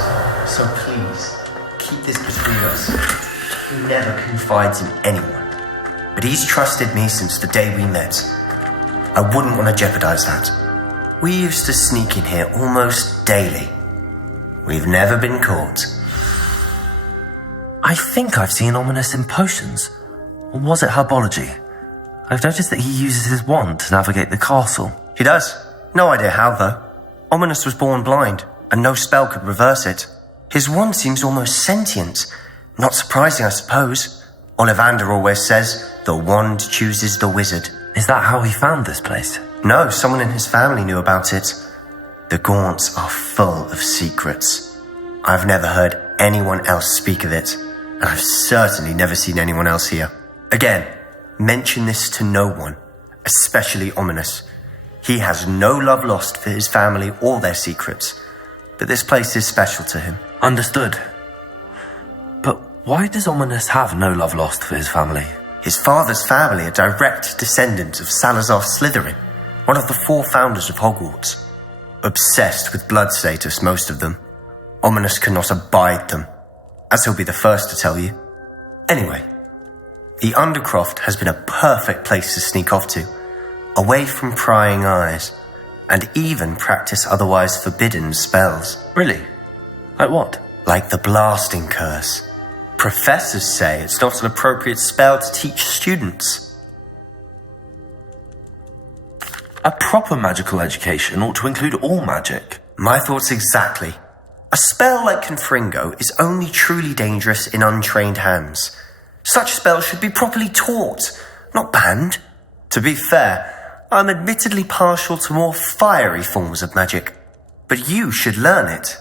So please, keep this between us. He never confides in anyone. But he's trusted me since the day we met. I wouldn't want to jeopardize that. We used to sneak in here almost daily. We've never been caught. I think I've seen Ominous in potions. Or was it herbology? I've noticed that he uses his wand to navigate the castle. He does. No idea how, though. Ominous was born blind, and no spell could reverse it. His wand seems almost sentient. Not surprising, I suppose. Ollivander always says, the wand chooses the wizard. Is that how he found this place? No, someone in his family knew about it. The Gaunts are full of secrets. I've never heard anyone else speak of it, and I've certainly never seen anyone else here. Again, mention this to no one, especially Ominous. He has no love lost for his family or their secrets, but this place is special to him. Understood. But why does Ominous have no love lost for his family? His father's family are direct descendants of Salazar Slytherin, one of the 4 founders of Hogwarts. Obsessed with blood status, most of them. Ominous cannot abide them, as he'll be the first to tell you. Anyway, the Undercroft has been a perfect place to sneak off to, away from prying eyes, and even practice otherwise forbidden spells. Really? Like what? Like the blasting curse. Professors say it's not an appropriate spell to teach students. A proper magical education ought to include all magic. My thoughts exactly. A spell like Confringo is only truly dangerous in untrained hands. Such spells should be properly taught, not banned. To be fair, I'm admittedly partial to more fiery forms of magic, but you should learn it.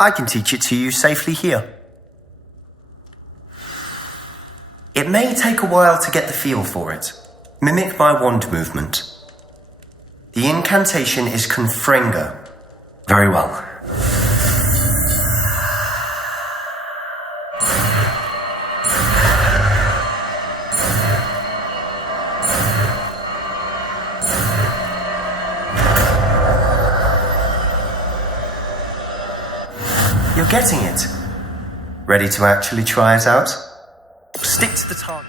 I can teach it to you safely here. It may take a while to get the feel for it. Mimic my wand movement. The incantation is Confringo. Very well. You're getting it. Ready to actually try it out? Stick to the target.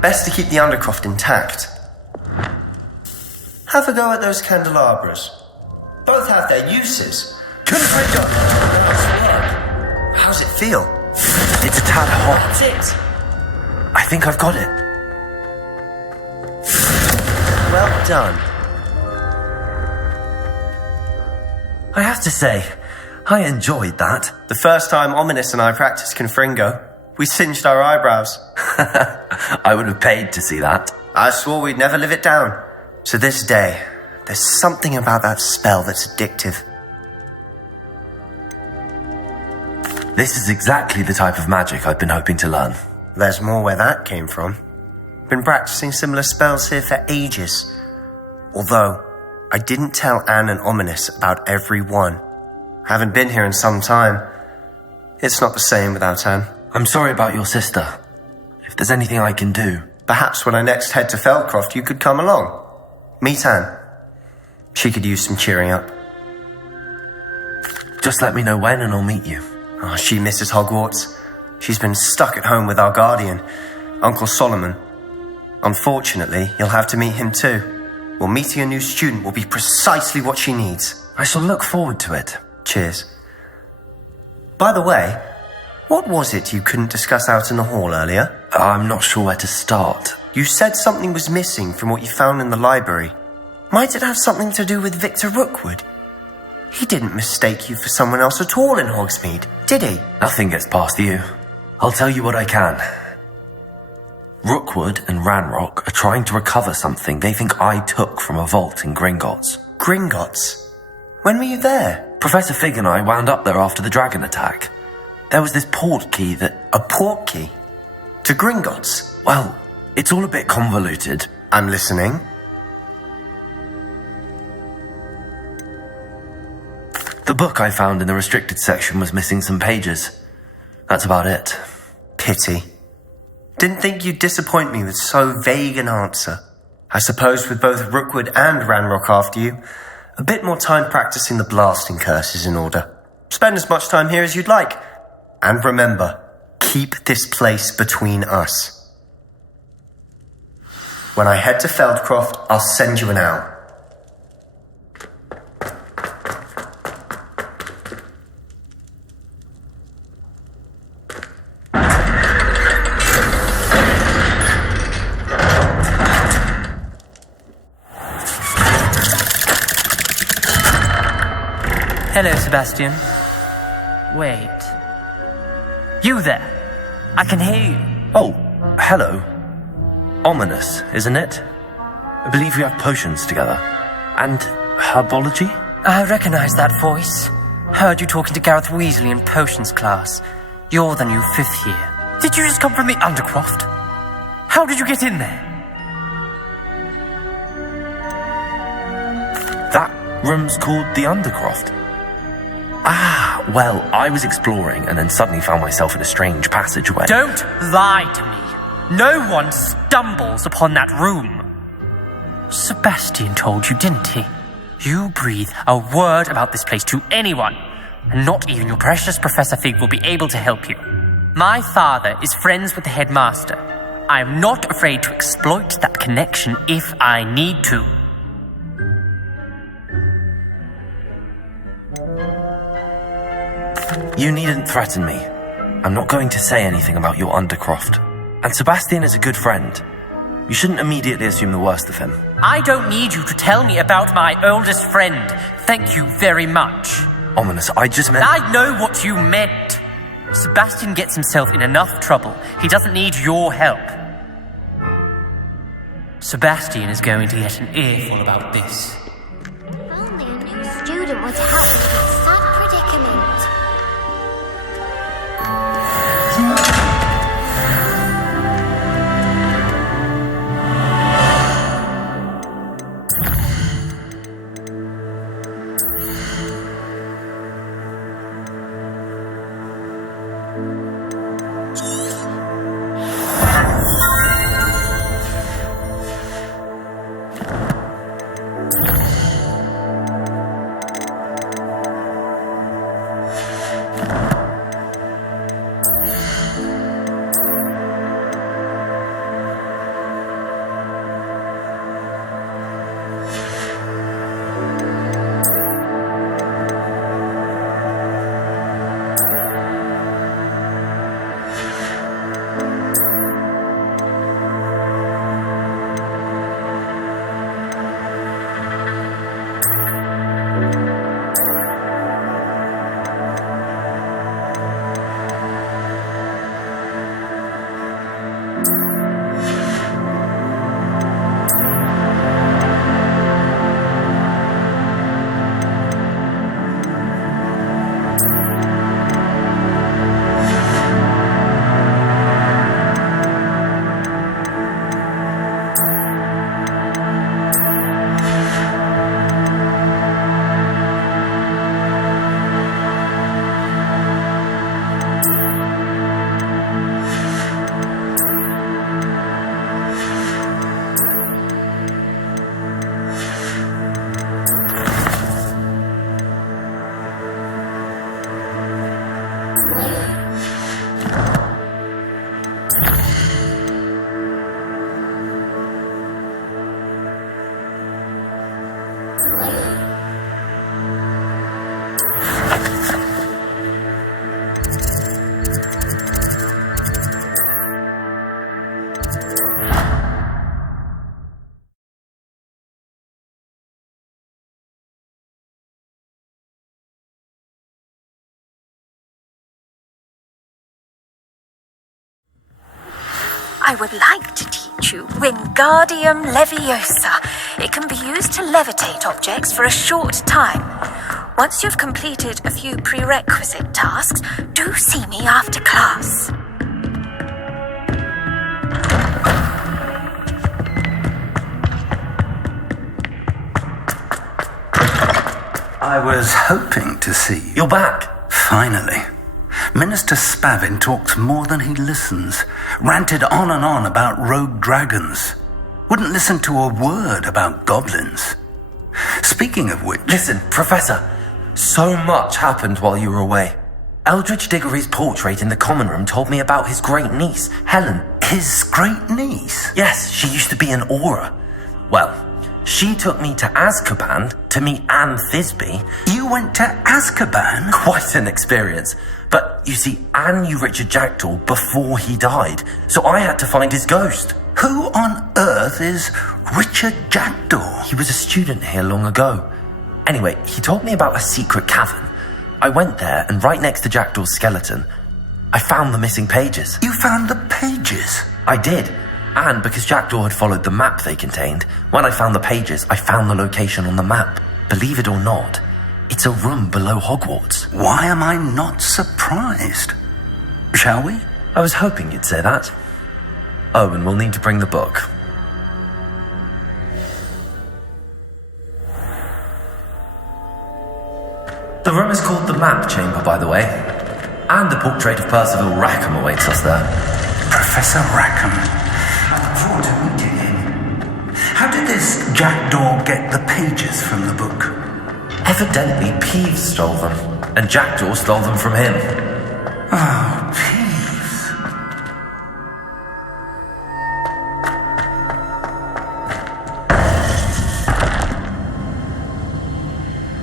Best to keep the Undercroft intact. Have a go at those candelabras. Both have their uses. Confringo! How's it feel? It's a tad hot. That's it. I think I've got it. Well done. I have to say, I enjoyed that. The first time Ominous and I practiced Confringo, we singed our eyebrows. I would have paid to see that. I swore we'd never live it down. To this day, there's something about that spell that's addictive. This is exactly the type of magic I've been hoping to learn. There's more where that came from. Been practicing similar spells here for ages. Although, I didn't tell Anne and Ominous about every one. Haven't been here in some time. It's not the same without Anne. I'm sorry about your sister. If there's anything I can do... Perhaps when I next head to Feldcroft, you could come along. Meet Anne. She could use some cheering up. Just let me know when and I'll meet you. Oh, she misses Hogwarts. She's been stuck at home with our guardian, Uncle Solomon. Unfortunately, you'll have to meet him too. Well, meeting a new student will be precisely what she needs. I shall look forward to it. Cheers. By the way, what was it you couldn't discuss out in the hall earlier? I'm not sure where to start. You said something was missing from what you found in the library. Might it have something to do with Victor Rookwood? He didn't mistake you for someone else at all in Hogsmeade, did he? Nothing gets past you. I'll tell you what I can. Rookwood and Ranrock are trying to recover something they think I took from a vault in Gringotts. Gringotts? When were you there? Professor Fig and I wound up there after the dragon attack. There was this port key that... A port key? To Gringotts? Well, it's all a bit convoluted. I'm listening. The book I found in the restricted section was missing some pages. That's about it. Pity. Didn't think you'd disappoint me with so vague an answer. I suppose with both Rookwood and Ranrock after you, a bit more time practicing the blasting curse is in order. Spend as much time here as you'd like. And remember, keep this place between us. When I head to Feldcroft, I'll send you an owl. Hello, Sebastian. Wait. You there? I can hear you. Oh, hello. Ominous, isn't it? I believe we have potions together. And herbology? I recognize that voice. Heard you talking to Gareth Weasley in potions class. You're the new 5th year. Did you just come from the Undercroft? How did you get in there? That room's called the Undercroft. Ah, well, I was exploring and then suddenly found myself in a strange passageway. Don't lie to me. No one stumbles upon that room. Sebastian told you, didn't he? You breathe a word about this place to anyone, and not even your precious Professor Fig will be able to help you. My father is friends with the headmaster. I am not afraid to exploit that connection if I need to. You needn't threaten me. I'm not going to say anything about your Undercroft. And Sebastian is a good friend. You shouldn't immediately assume the worst of him. I don't need you to tell me about my oldest friend. Thank you very much. Ominous, I just meant... I know what you meant. Sebastian gets himself in enough trouble. He doesn't need your help. Sebastian is going to get an earful about this. If only a new student were to help me with this sad predicament. I would like to teach you Wingardium Leviosa. It can be used to levitate objects for a short time. Once you've completed a few prerequisite tasks, do see me after class. I was hoping to see you. You're back. Finally. Minister Spavin talks more than he listens. Ranted on and on about rogue dragons. Wouldn't listen to a word about goblins. Speaking of which... Listen, Professor. So much happened while you were away. Eldridge Diggory's portrait in the common room told me about his great niece, Helen. His great niece? Yes, she used to be an Auror. Well, she took me to Azkaban to meet Anne Thisbe. You went to Azkaban? Quite an experience. But, you see, Anne knew Richard Jackdaw before he died, so I had to find his ghost. Who on earth is Richard Jackdaw? He was a student here long ago. Anyway, he told me about a secret cavern. I went there, and right next to Jackdaw's skeleton, I found the missing pages. You found the pages? I did. And because Jackdaw had followed the map they contained, when I found the pages, I found the location on the map. Believe it or not, it's a room below Hogwarts. Why am I not surprised? Shall we? I was hoping you'd say that. Oh, and we'll need to bring the book. The room is called the Map Chamber, by the way. And the portrait of Percival Rackham awaits us there. Professor Rackham. I look forward to meeting him. How did this Jackdaw get the pages from the book? Evidently, Peeves stole them, and Jackdaw stole them from him. Oh, Peeves.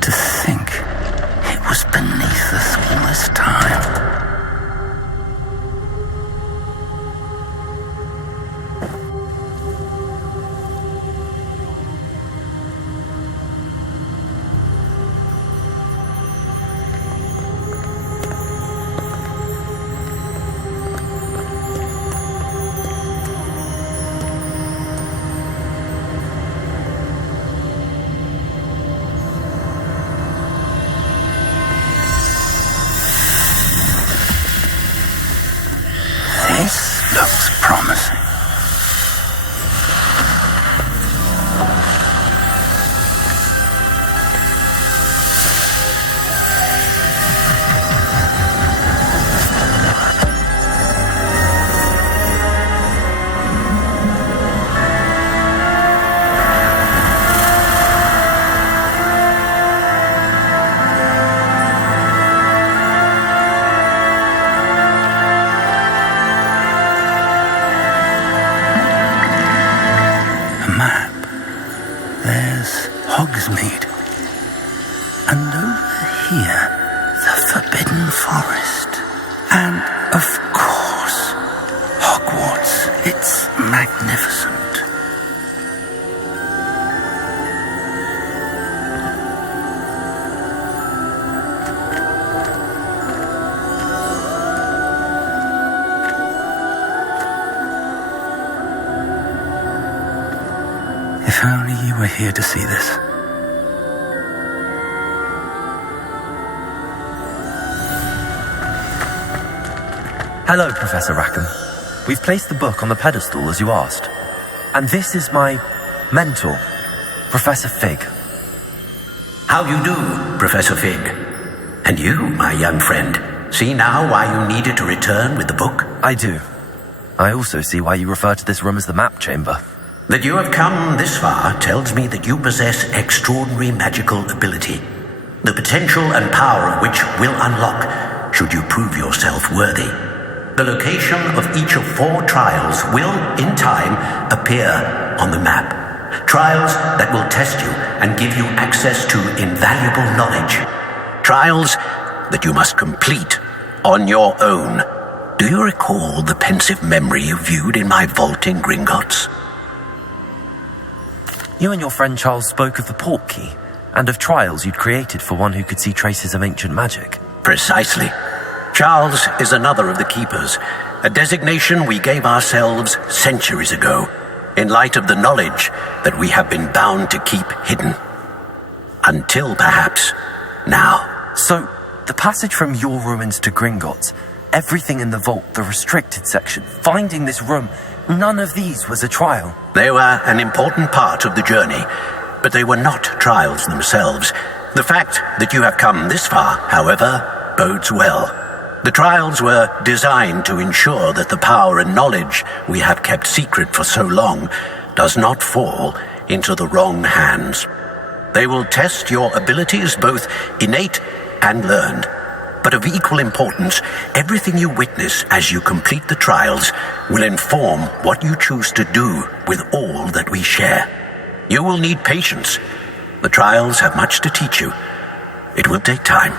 To think it was beneath us all this time. This looks promising. Hogsmeade. And over here, the Forbidden Forest. And, of course, Hogwarts. It's magnificent. If only you were here to see this. Hello, Professor Rackham. We've placed the book on the pedestal as you asked. And this is my mentor, Professor Fig. How you do, Professor Fig? And you, my young friend, see now why you needed to return with the book? I do. I also see why you refer to this room as the Map Chamber. That you have come this far tells me that you possess extraordinary magical ability, the potential and power of which will unlock should you prove yourself worthy. The location of each of 4 trials will, in time, appear on the map. Trials that will test you and give you access to invaluable knowledge. Trials that you must complete on your own. Do you recall the pensive memory you viewed in my vault in Gringotts? You and your friend Charles spoke of the Portkey, and of trials you'd created for one who could see traces of ancient magic. Precisely. Charles is another of the Keepers, a designation we gave ourselves centuries ago, in light of the knowledge that we have been bound to keep hidden. Until, perhaps, now. So, the passage from your ruins to Gringotts, everything in the vault, the restricted section, finding this room, none of these was a trial. They were an important part of the journey, but they were not trials themselves. The fact that you have come this far, however, bodes well. The trials were designed to ensure that the power and knowledge we have kept secret for so long does not fall into the wrong hands. They will test your abilities, both innate and learned. But of equal importance, everything you witness as you complete the trials will inform what you choose to do with all that we share. You will need patience. The trials have much to teach you. It will take time.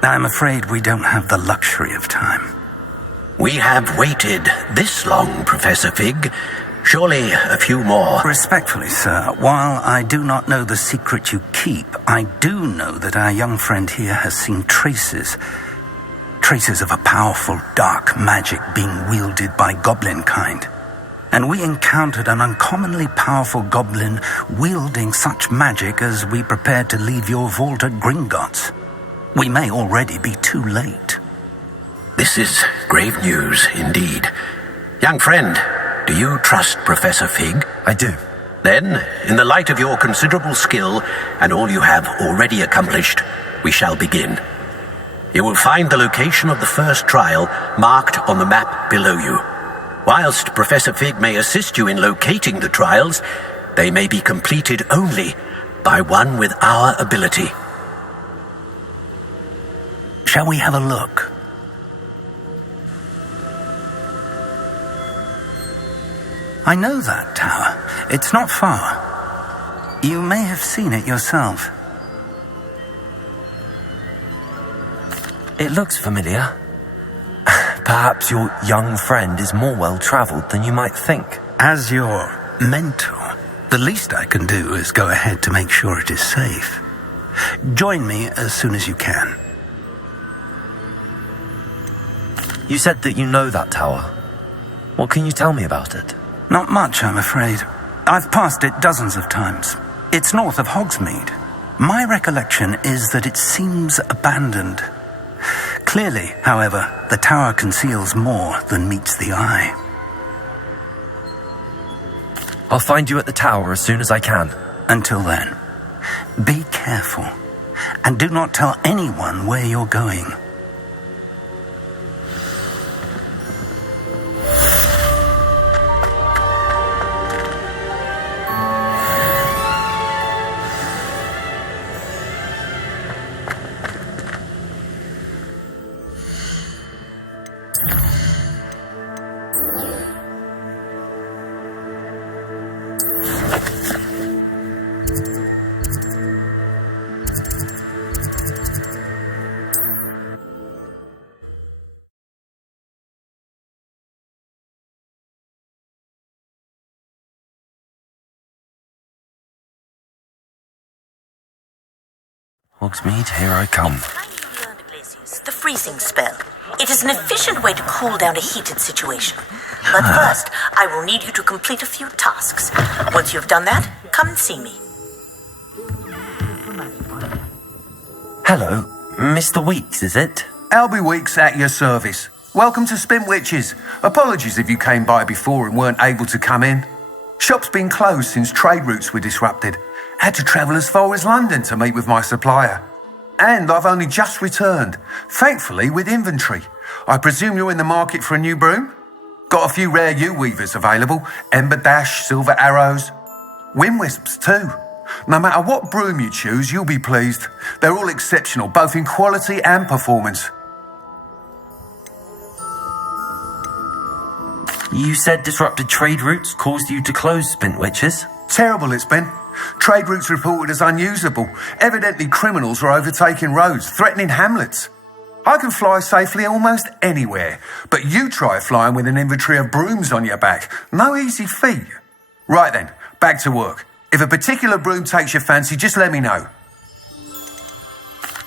I'm afraid we don't have the luxury of time. We have waited this long, Professor Fig. Surely a few more. Respectfully, sir, while I do not know the secret you keep, I do know that our young friend here has seen traces of a powerful dark magic being wielded by goblin kind. And we encountered an uncommonly powerful goblin wielding such magic as we prepared to leave your vault at Gringotts. We may already be too late. This is grave news indeed. Young friend, do you trust Professor Fig? I do. Then, in the light of your considerable skill and all you have already accomplished, we shall begin. You will find the location of the first trial marked on the map below you. Whilst Professor Fig may assist you in locating the trials, they may be completed only by one with our ability. Shall we have a look? I know that tower. It's not far. You may have seen it yourself. It looks familiar. Perhaps your young friend is more well-travelled than you might think. As your mentor, the least I can do is go ahead to make sure it is safe. Join me as soon as you can. You said that you know that tower. What can you tell me about it? Not much, I'm afraid. I've passed it dozens of times. It's north of Hogsmeade. My recollection is that it seems abandoned. Clearly, however, the tower conceals more than meets the eye. I'll find you at the tower as soon as I can. Until then, be careful, and do not tell anyone where you're going. Hogsmeade, here I come. The freezing spell. It is an efficient way to cool down a heated situation. But first, I will need you to complete a few tasks. Once you've done that, come and see me. Hello, Mr. Weeks, is it? Albie Weeks at your service. Welcome to Spintwitches. Apologies if you came by before and weren't able to come in. Shop's been closed since trade routes were disrupted. Had to travel as far as London to meet with my supplier. And I've only just returned, thankfully with inventory. I presume you're in the market for a new broom? Got a few rare U-weavers available, Ember Dash, Silver Arrows, Wind Wisps too. No matter what broom you choose, you'll be pleased. They're all exceptional, both in quality and performance. You said disrupted trade routes caused you to close Spintwitches? Terrible it's been. Trade routes reported as unusable. Evidently criminals were overtaking roads, threatening hamlets. I can fly safely almost anywhere, but you try flying with an inventory of brooms on your back. No easy feat. Right then, back to work. If a particular broom takes your fancy, just let me know.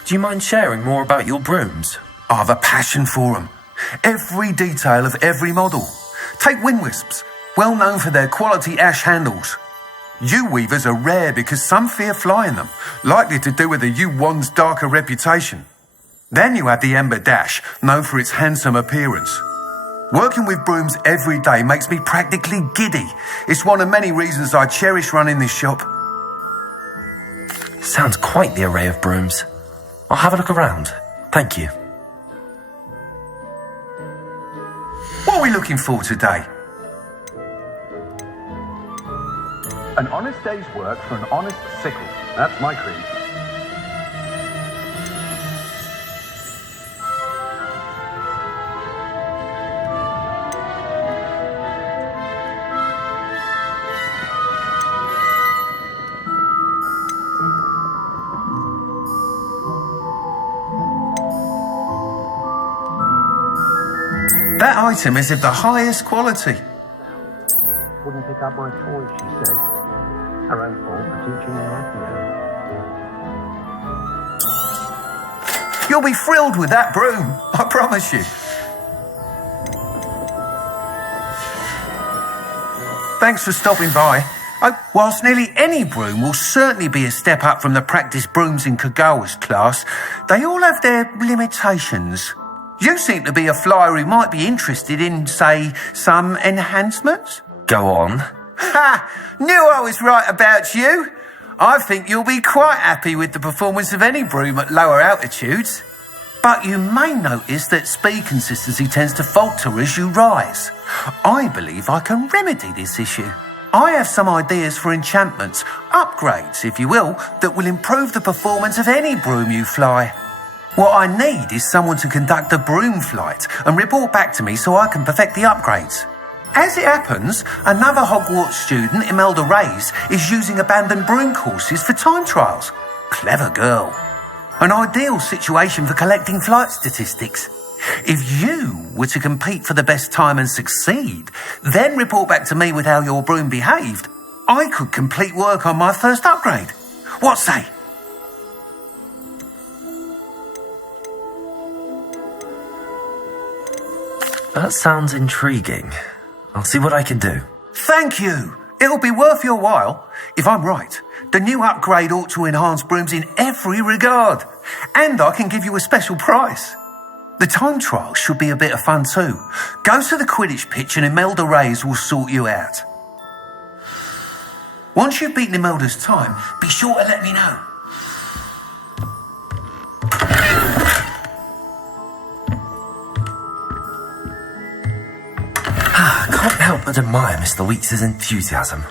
Do you mind sharing more about your brooms? I've a passion for them. Every detail of every model. Take Wind Wisps, well known for their quality ash handles. U-weavers are rare because some fear flying them, likely to do with the U-wand's darker reputation. Then you have the Ember Dash, known for its handsome appearance. Working with brooms every day makes me practically giddy. It's one of many reasons I cherish running this shop. Sounds quite the array of brooms. I'll have a look around. Thank you. What are we looking for today? An honest day's work for an honest sickle. That's my creed. That item is of the highest quality. wouldn't pick up my toys, she said. Her own fault for teaching anatomy. You'll be thrilled with that broom, I promise you. Thanks for stopping by. Whilst nearly any broom will certainly be a step up from the practice brooms in Kagawa's class, they all have their limitations. You seem to be a flyer who might be interested in, say, some enhancements? Go on. Ha! Knew I was right about you. I think you'll be quite happy with the performance of any broom at lower altitudes. But you may notice that speed consistency tends to falter as you rise. I believe I can remedy this issue. I have some ideas for enchantments, upgrades, if you will, that will improve the performance of any broom you fly. What I need is someone to conduct a broom flight and report back to me so I can perfect the upgrades. As it happens, another Hogwarts student, Imelda Reyes, is using abandoned broom courses for time trials. Clever girl. An ideal situation for collecting flight statistics. If you were to compete for the best time and succeed, then report back to me with how your broom behaved, I could complete work on my first upgrade. What say? That sounds intriguing. I'll see what I can do. Thank you. It'll be worth your while. If I'm right, the new upgrade ought to enhance brooms in every regard. And I can give you a special price. The time trial should be a bit of fun too. Go to the Quidditch pitch and Imelda Reyes will sort you out. Once you've beaten Imelda's time, be sure to let me know. Can't help but admire Mr. Weeks' enthusiasm.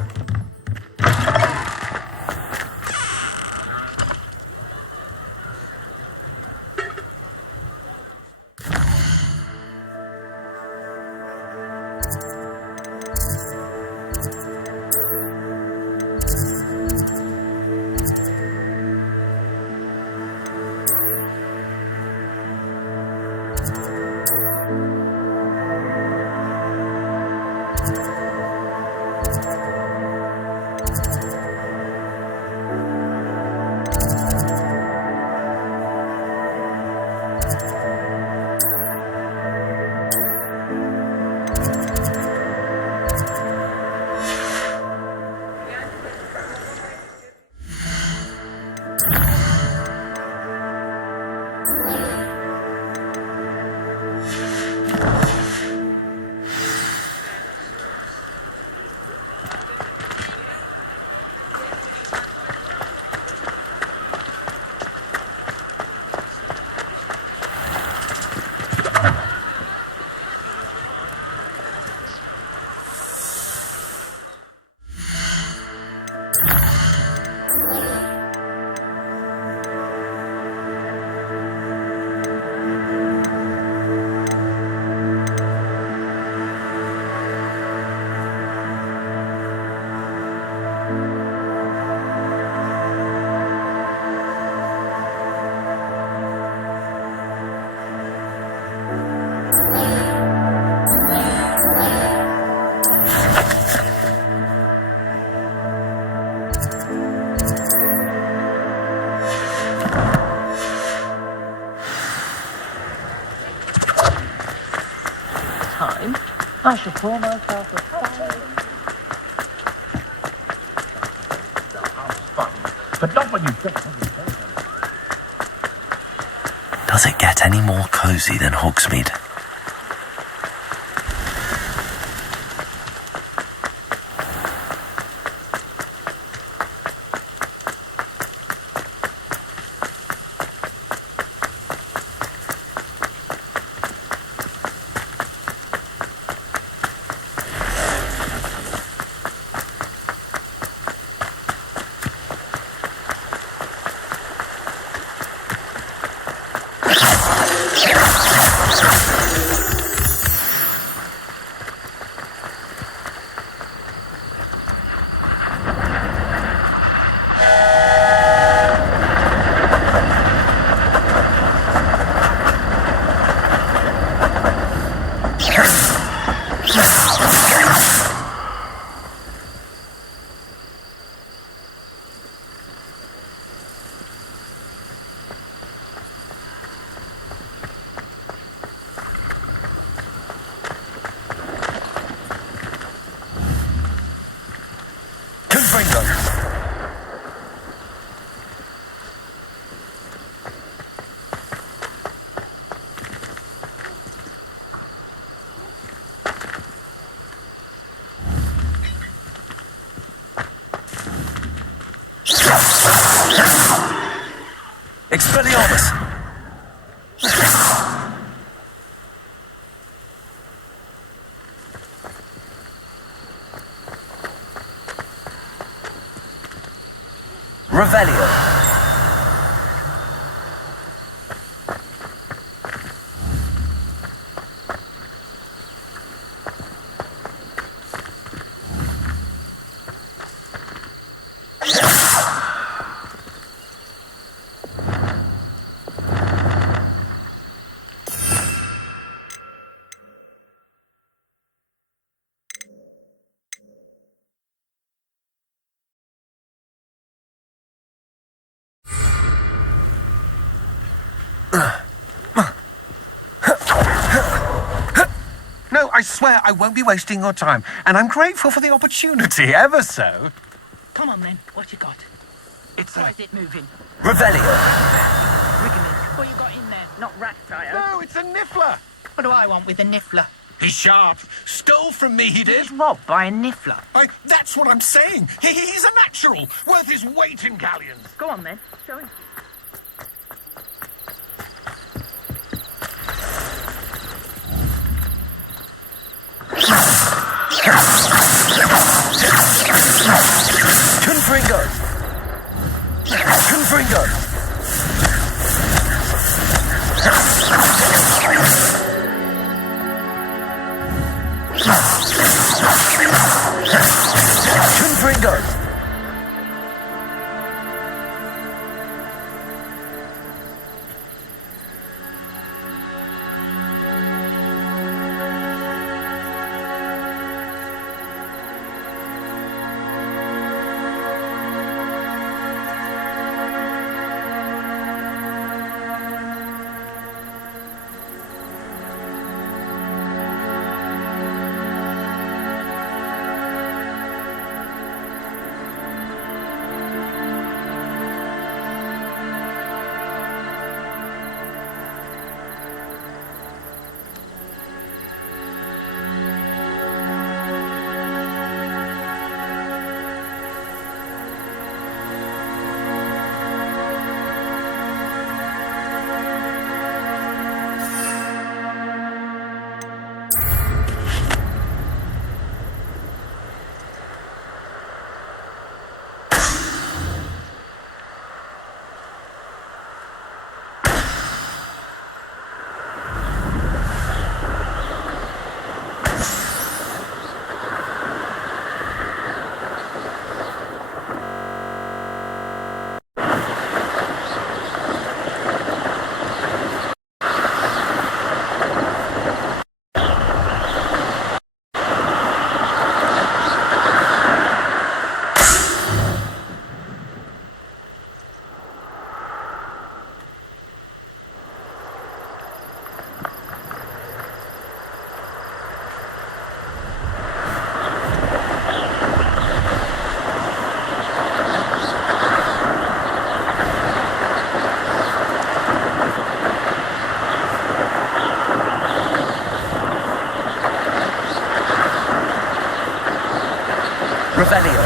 I shall pour myself a but not when you get Does it get any more cozy than Hogsmeade? Expelliarmus! Revelio! No, I swear I won't be wasting your time, and I'm grateful for the opportunity, ever so. Come on then, what you got? Why is it moving? Revelio! What you got in there? Not rat tire. No, it's a niffler. What do I want with a niffler? He's sharp. Stole from me, he did. He's robbed by a niffler. That's what I'm saying. He's a natural, worth his weight in galleons. Go on then, show him. Confringo! Confringo! Confringo! Revelio.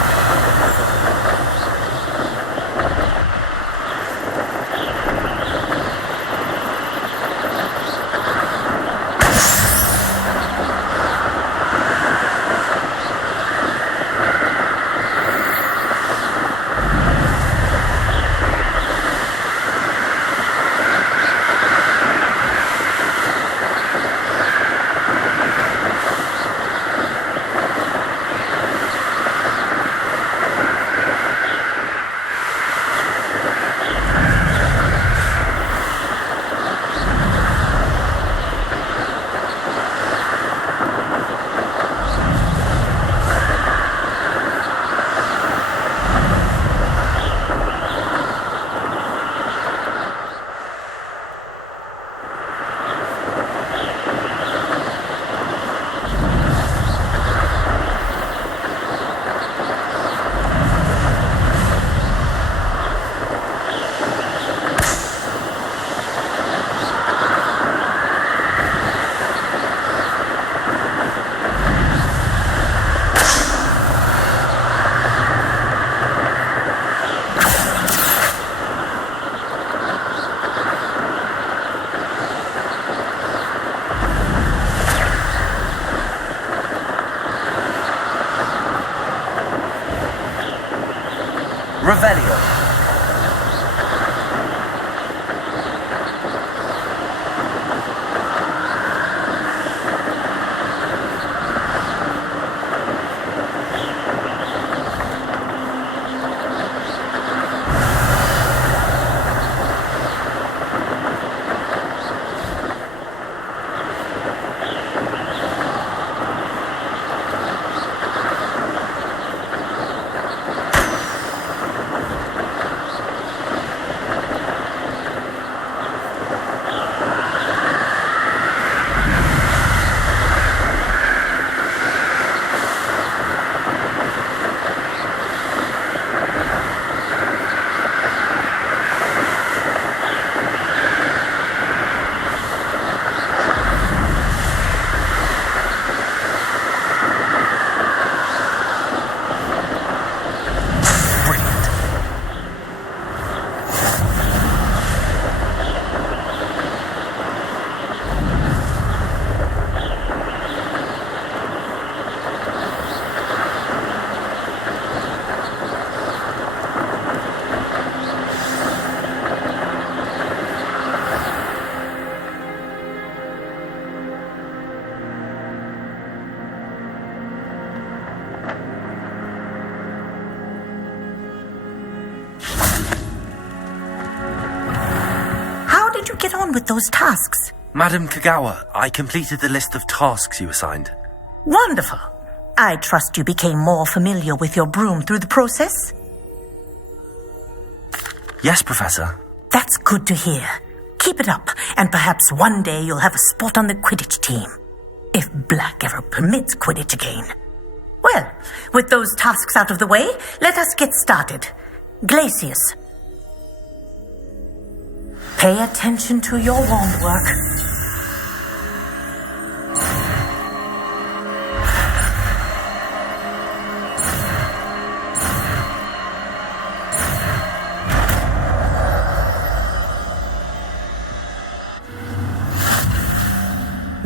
Revelio. Get on with those tasks. Madam Kagawa, I completed the list of tasks you assigned. Wonderful. I trust you became more familiar with your broom through the process? Yes, Professor. That's good to hear. Keep it up, and perhaps one day you'll have a spot on the Quidditch team. If Black ever permits Quidditch again. Well, with those tasks out of the way, let us get started. Glacius. Pay attention to your wand work.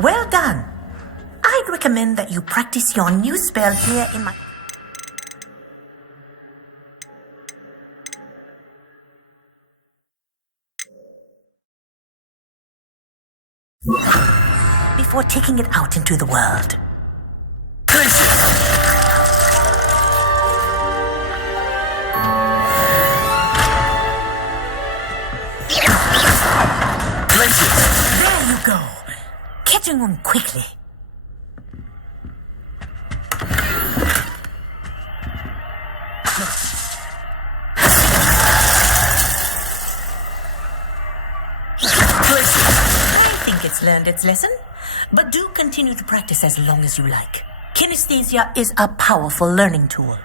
Well done. I'd recommend that you practice your new spell here in my... before taking it out into the world. There you go. Catching them quickly. I think it's learned its lesson, but do continue to practice as long as you like. Kinesthesia is a powerful learning tool.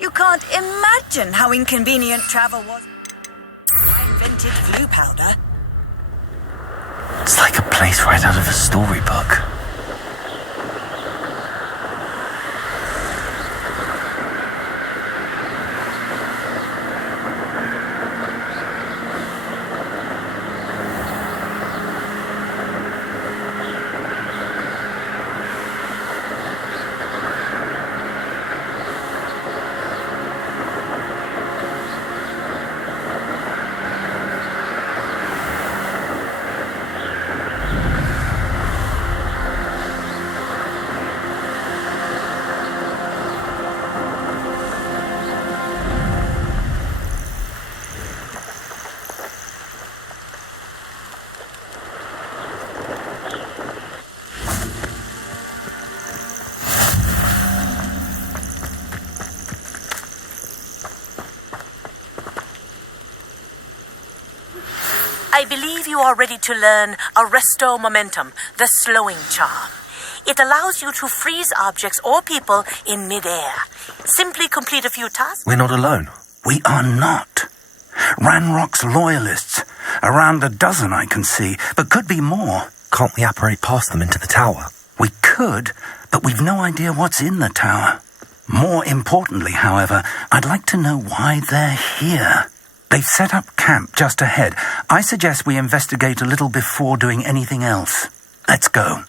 You can't imagine how inconvenient travel was. I invented flu powder. It's like a place right out of a storybook. I believe you are ready to learn Arresto Momentum, the slowing charm. It allows you to freeze objects or people in midair. Simply complete a few tasks. We're not alone. We are not. Ranrock's loyalists. Around a dozen I can see, but could be more. Can't we apparate past them into the tower? We could, but we've no idea what's in the tower. More importantly, however, I'd like to know why they're here. They've set up camp just ahead. I suggest we investigate a little before doing anything else. Let's go.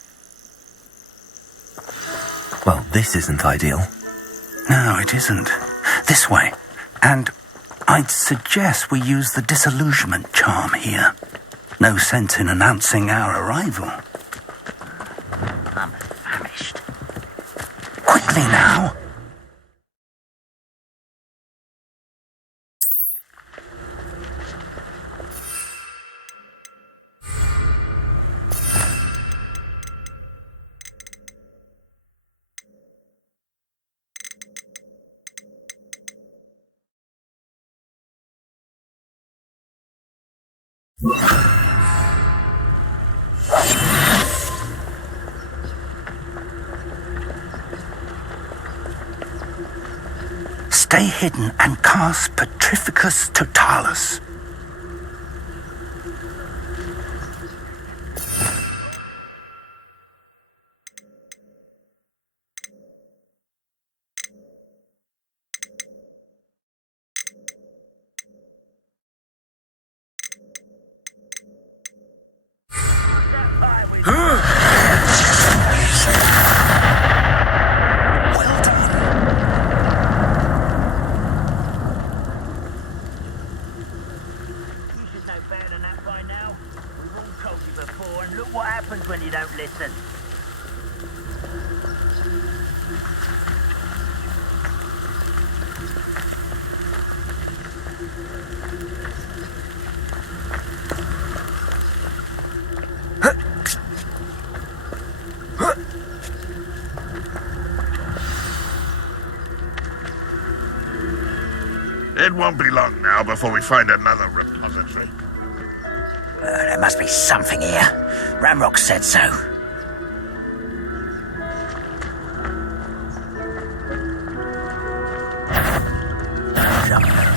Well, this isn't ideal. No, it isn't. This way. And I'd suggest we use the disillusionment charm here. No sense in announcing our arrival. I'm famished. Quickly now. Stay hidden and cast Petrificus Totalis. When you don't listen. It won't be long now before we find another repository. There must be something here. Ramrock said so.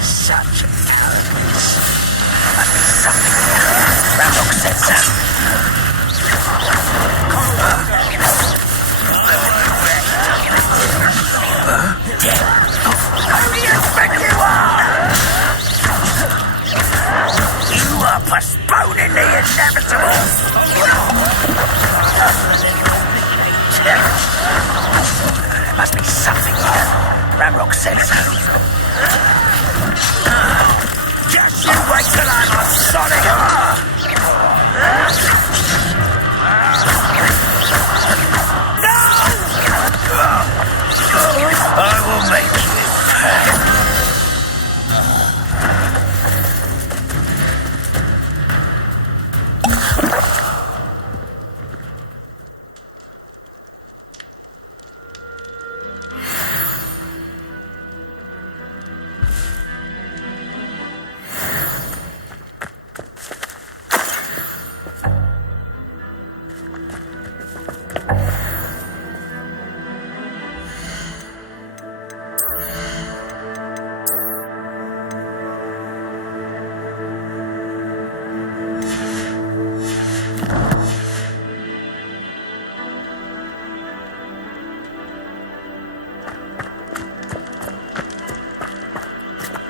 Such arrogance. Must be something here. Ramrock said so. Who do you think you are? You are postponing the inevitable. There must be something here. Ramrock said so. Just you wait till I'm on Sonic. I will make you pay.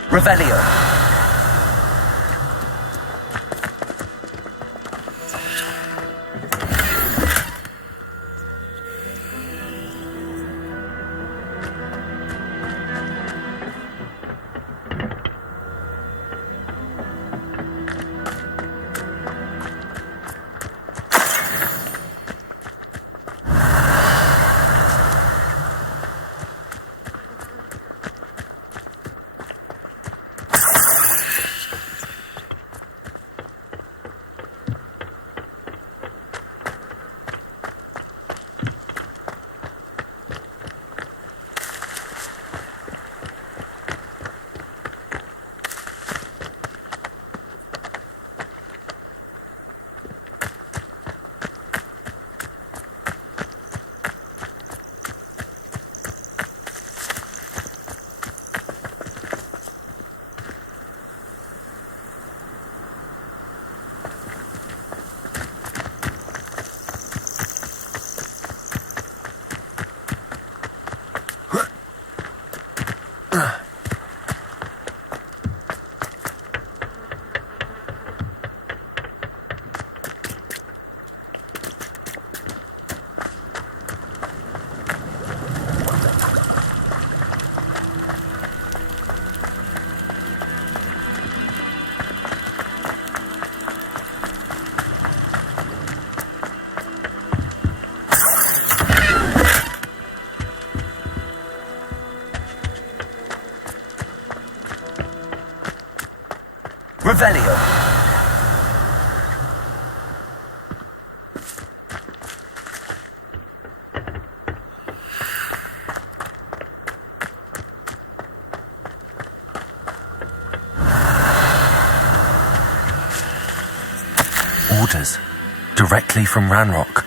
Revelio. Revelio. Orders. Directly from Ranrock.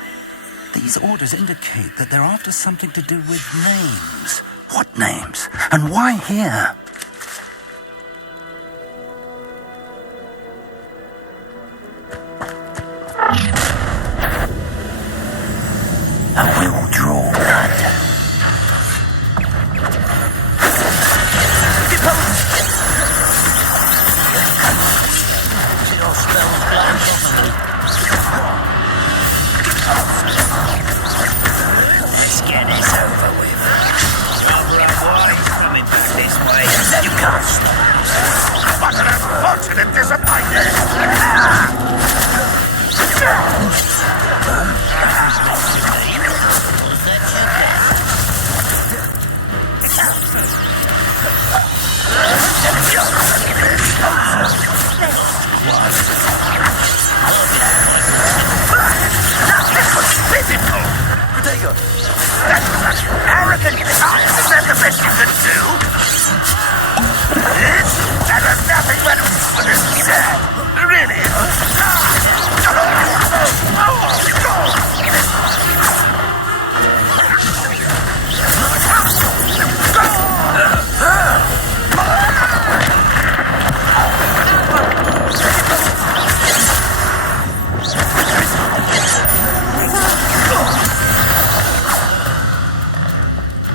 These orders indicate that they're after something to do with names. What names? And why here? I will draw blood. Your spell's blind off. Let's get this over with. Why coming back this way? You can't stop. What an unfortunate disappointment! Arrogant cock! Is that the best you can do? That is nothing but sad. Really?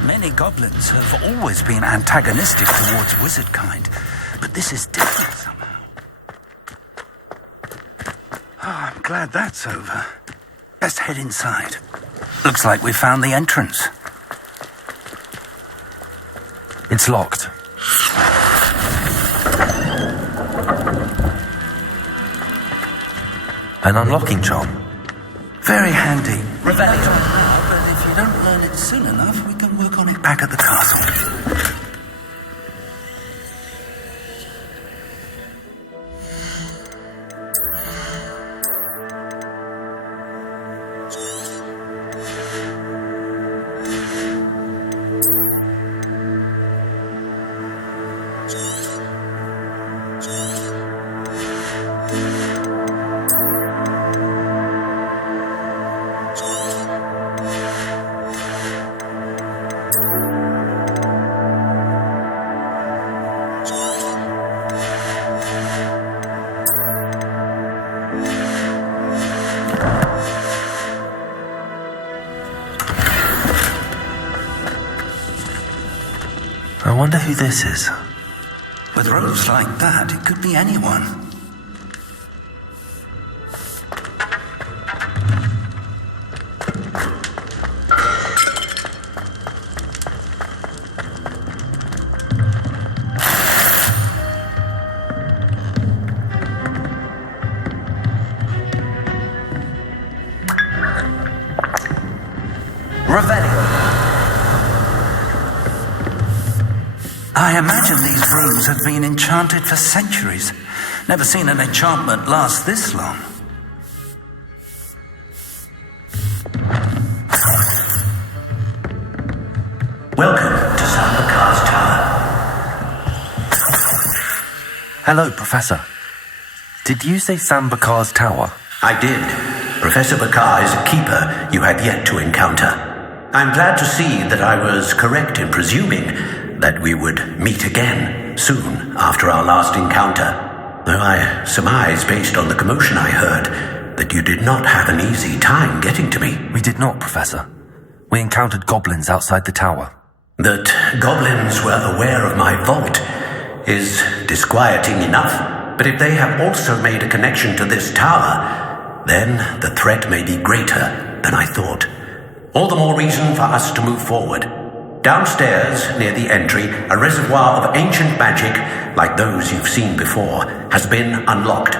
Many goblins have always been antagonistic towards wizard kind, but this is different somehow. I'm glad that's over. Best head inside. Looks like we found the entrance. It's locked. An unlocking charm. Very handy. Revelio. But if you don't learn it soon enough, we can work on it back at the castle. I wonder who this is. With robes like that, it could be anyone. I imagine these rooms have been enchanted for centuries. Never seen an enchantment last this long. Welcome to Sambakar's Tower. Hello, Professor. Did you say Sambakar's Tower? I did. Professor Bakar is a keeper you had yet to encounter. I'm glad to see that I was correct in presuming that we would meet again soon after our last encounter. Though I surmise, based on the commotion I heard, that you did not have an easy time getting to me. We did not, Professor. We encountered goblins outside the tower. That goblins were aware of my vault is disquieting enough, but if they have also made a connection to this tower, then the threat may be greater than I thought. All the more reason for us to move forward. Downstairs, near the entry, a reservoir of ancient magic, like those you've seen before, has been unlocked.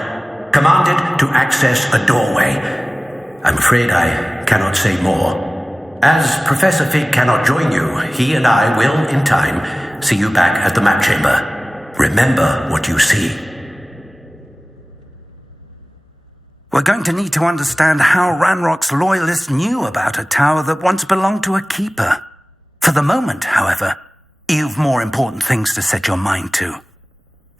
Commanded to access a doorway. I'm afraid I cannot say more. As Professor Fig cannot join you, he and I will, in time, see you back at the map chamber. Remember what you see. We're going to need to understand how Ranrock's loyalists knew about a tower that once belonged to a keeper. For the moment, however, you've more important things to set your mind to.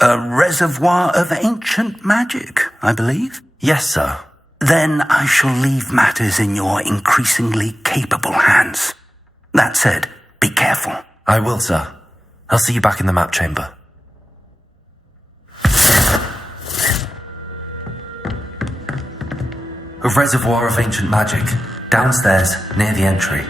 A reservoir of ancient magic, I believe? Yes, sir. Then I shall leave matters in your increasingly capable hands. That said, be careful. I will, sir. I'll see you back in the map chamber. A reservoir of ancient magic, downstairs, near the entry.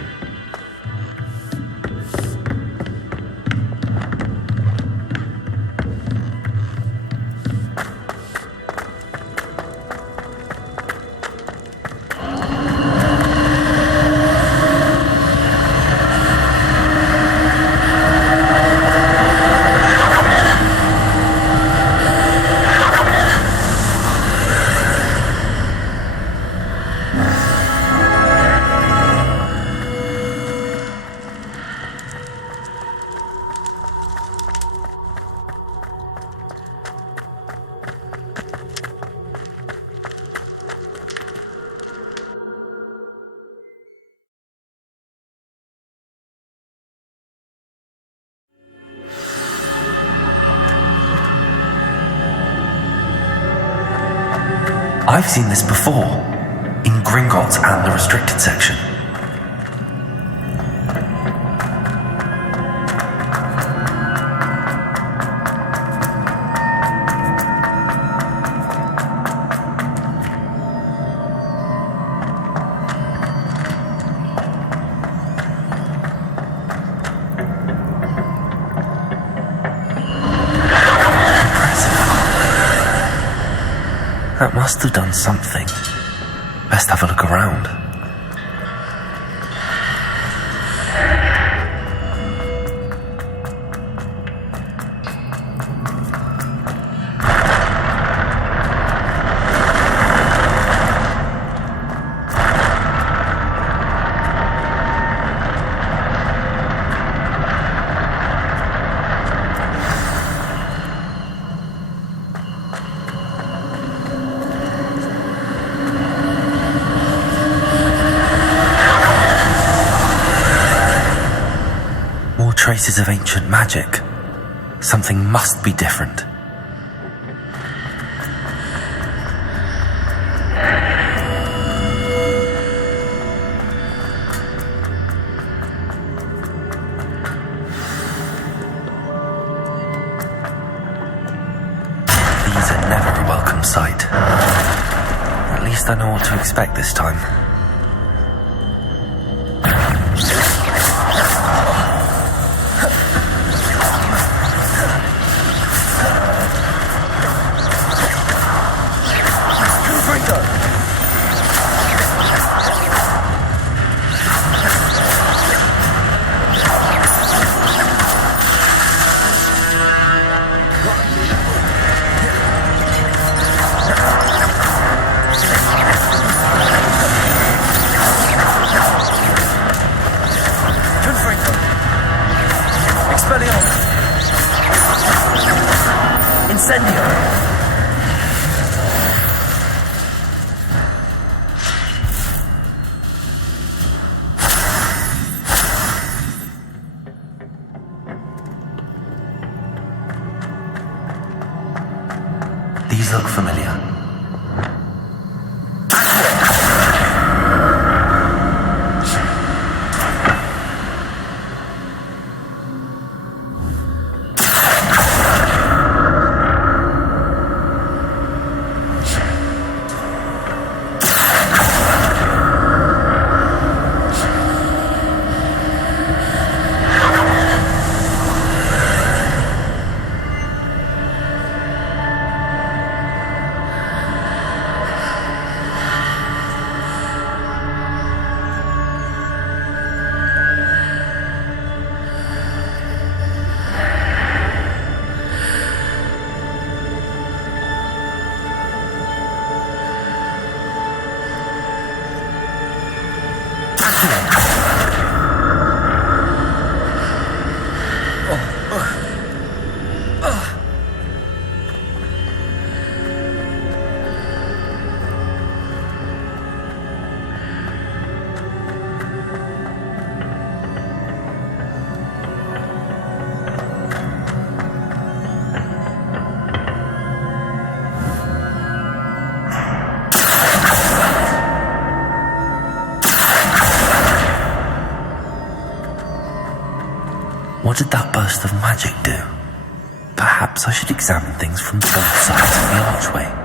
I've seen this before, in Gringotts and the restricted section. That must have done something. Best have a look around. Traces of ancient magic. Something must be different. These are never a welcome sight. At least I know what to expect this time. These look familiar. What did that burst of magic do? Perhaps I should examine things from both sides of the archway.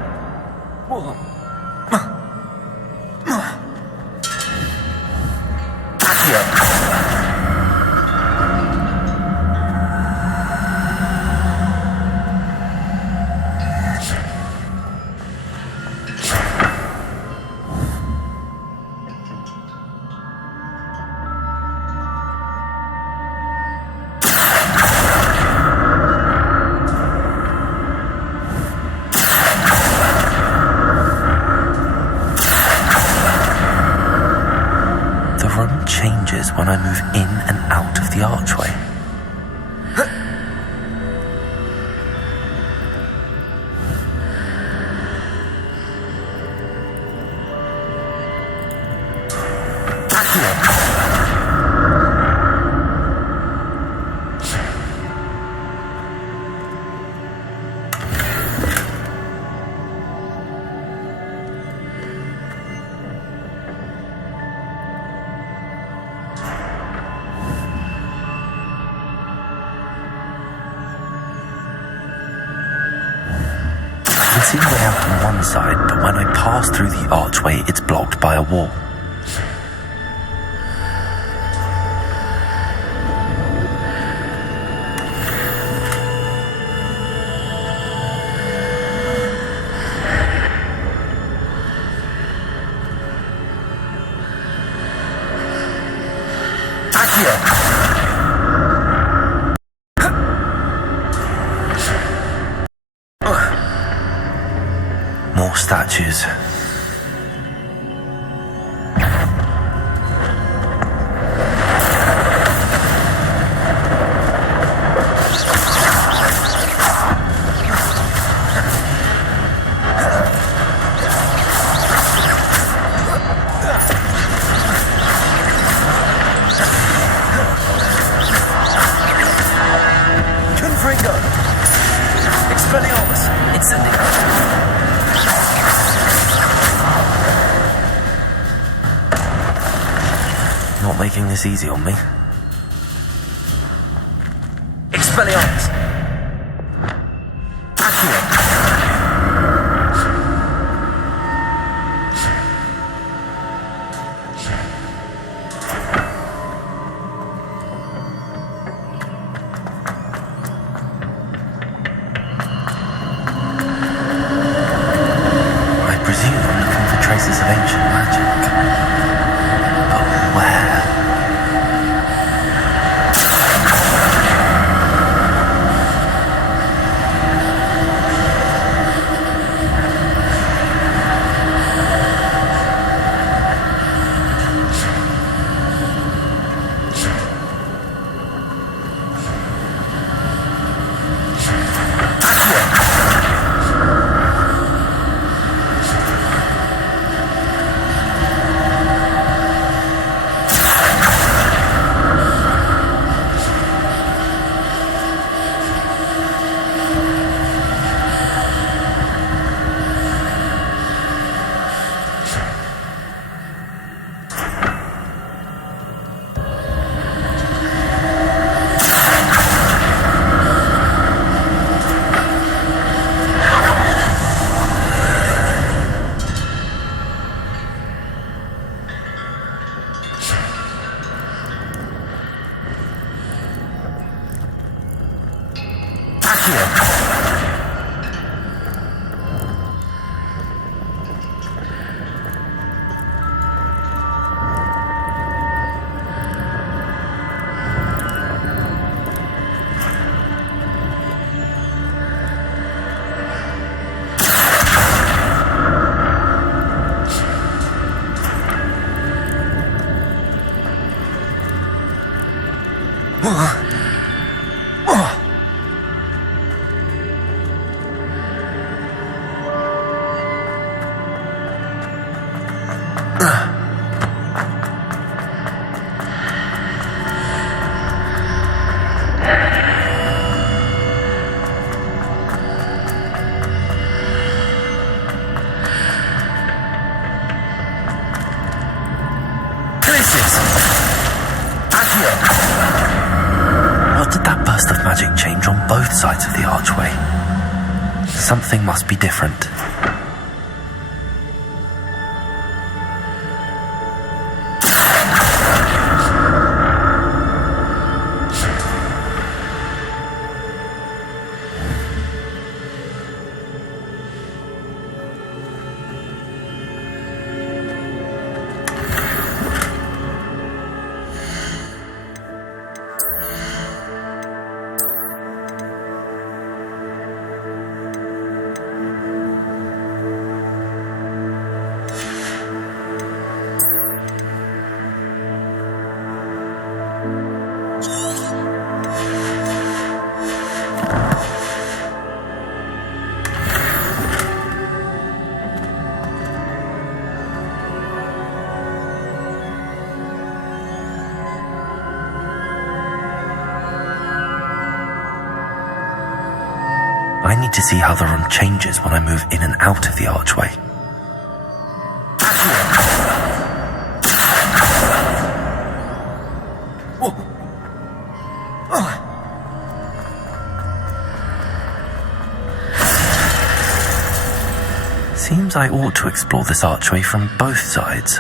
Changes when I move in and out of the archway. I can see the way out on one side, but when I pass through the archway, it's blocked by a wall. More statues. Not making this easy on me. Expelliarmus! I presume I'm looking for traces of ancient magic. But where? both sides of the archway. Something must be different. I need to see how the run changes when I move in and out of the archway. Seems I ought to explore this archway from both sides.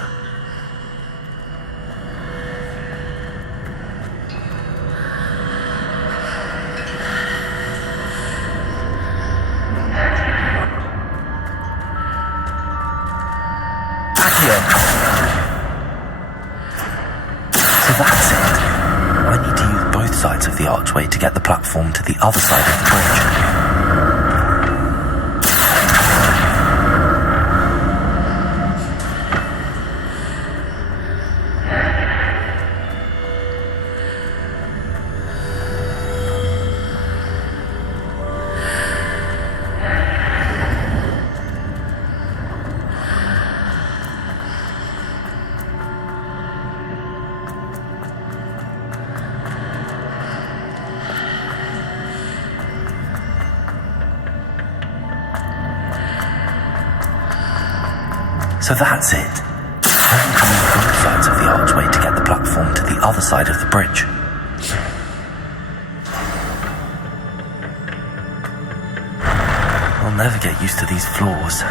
The archway to get the platform to the other side of the bridge. So that's it. I need to use both sides of the archway to get the platform to the other side of the bridge. I'll never get used to these floors.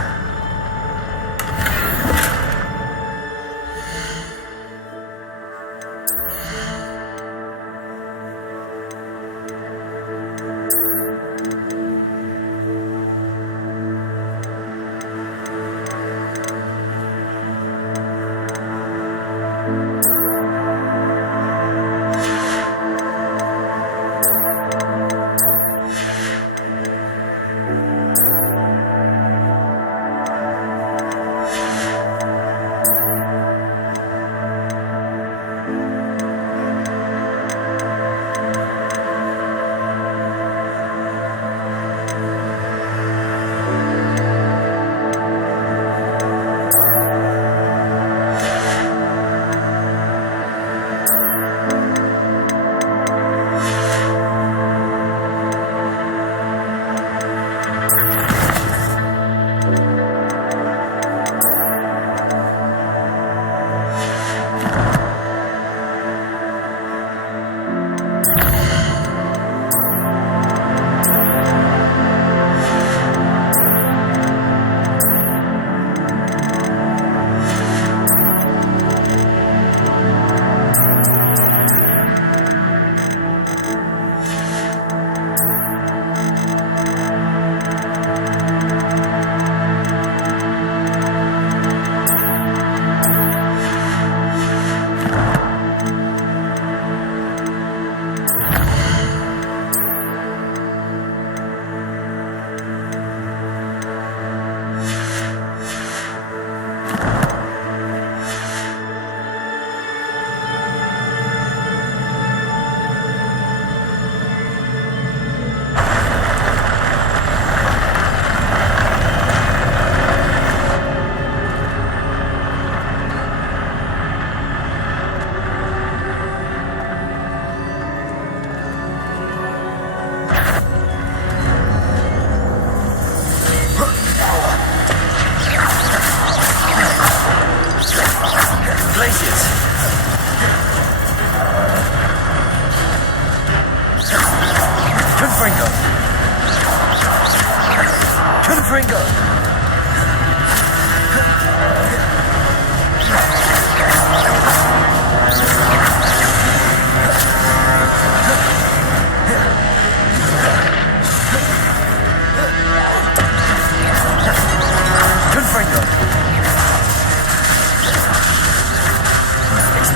Confringo.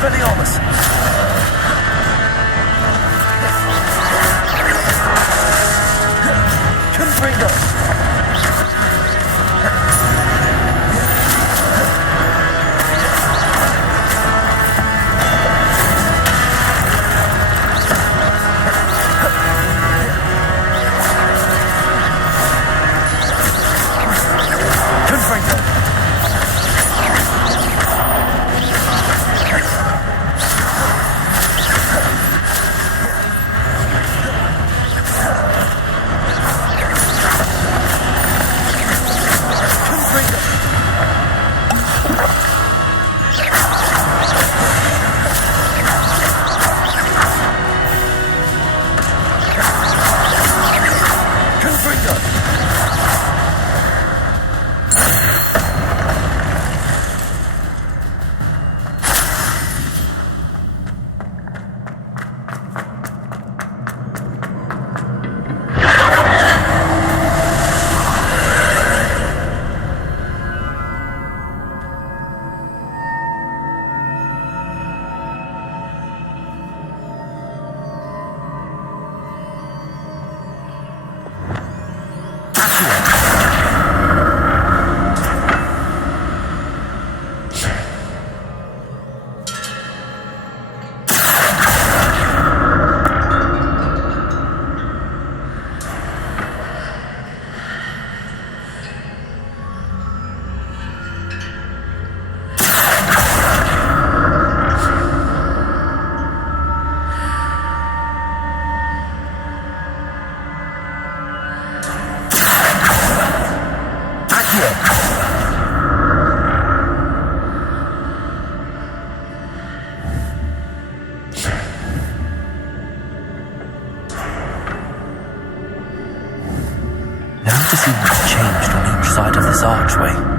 Expelliarmus! Confringo! To see what's changed on each side of this archway.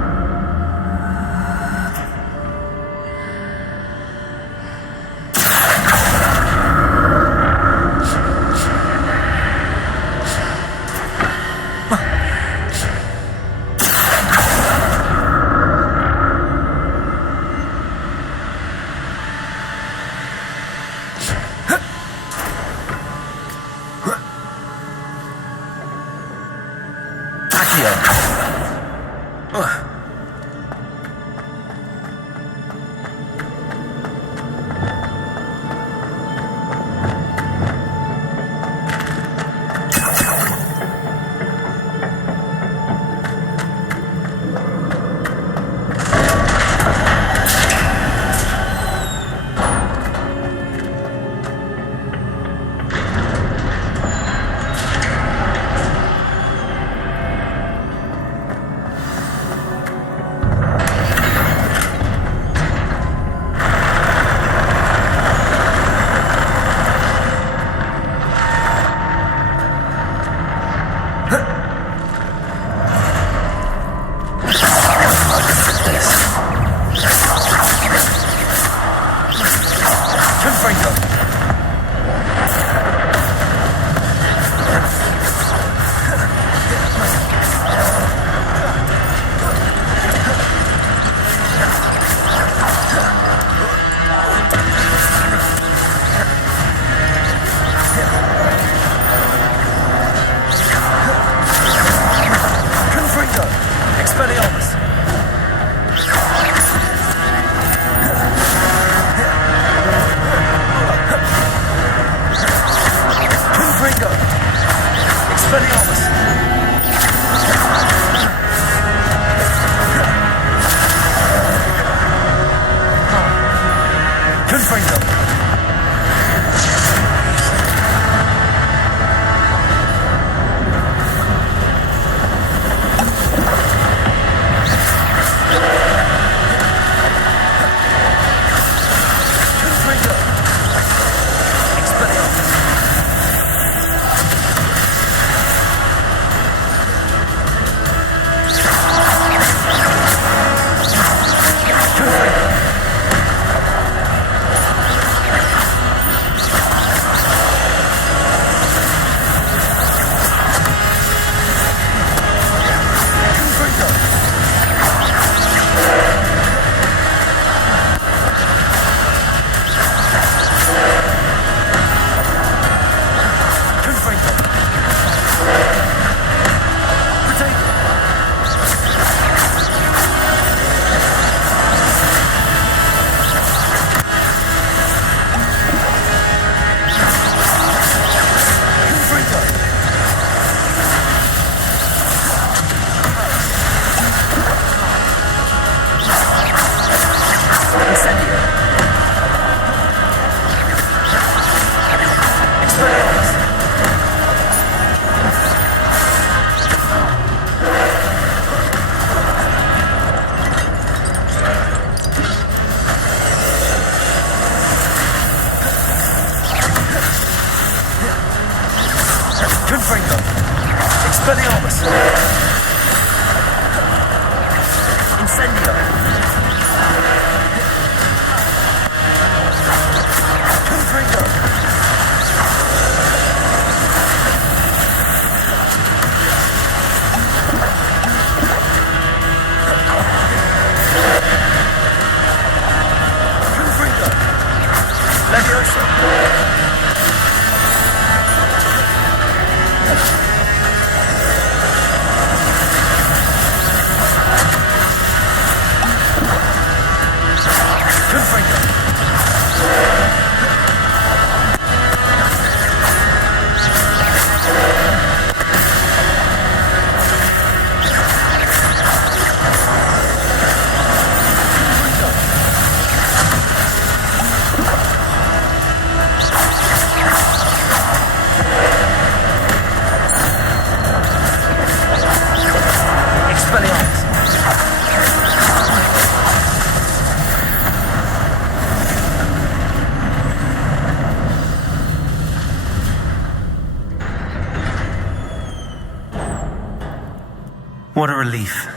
relief.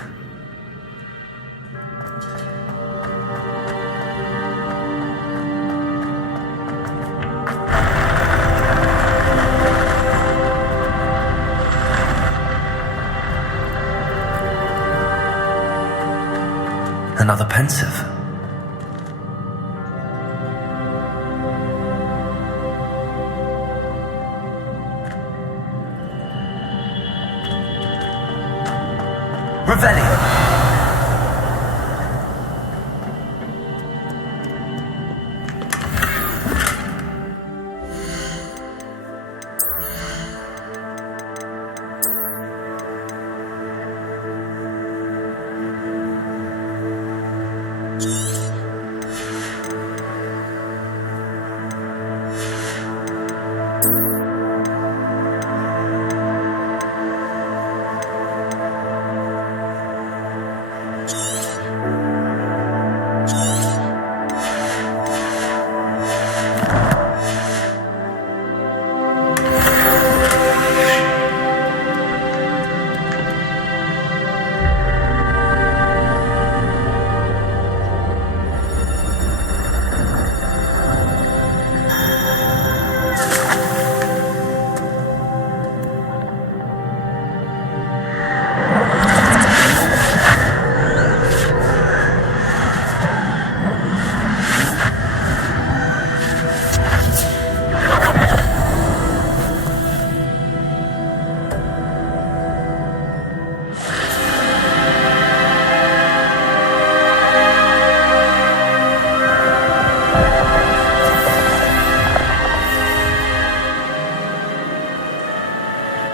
Another pensive. Revelio.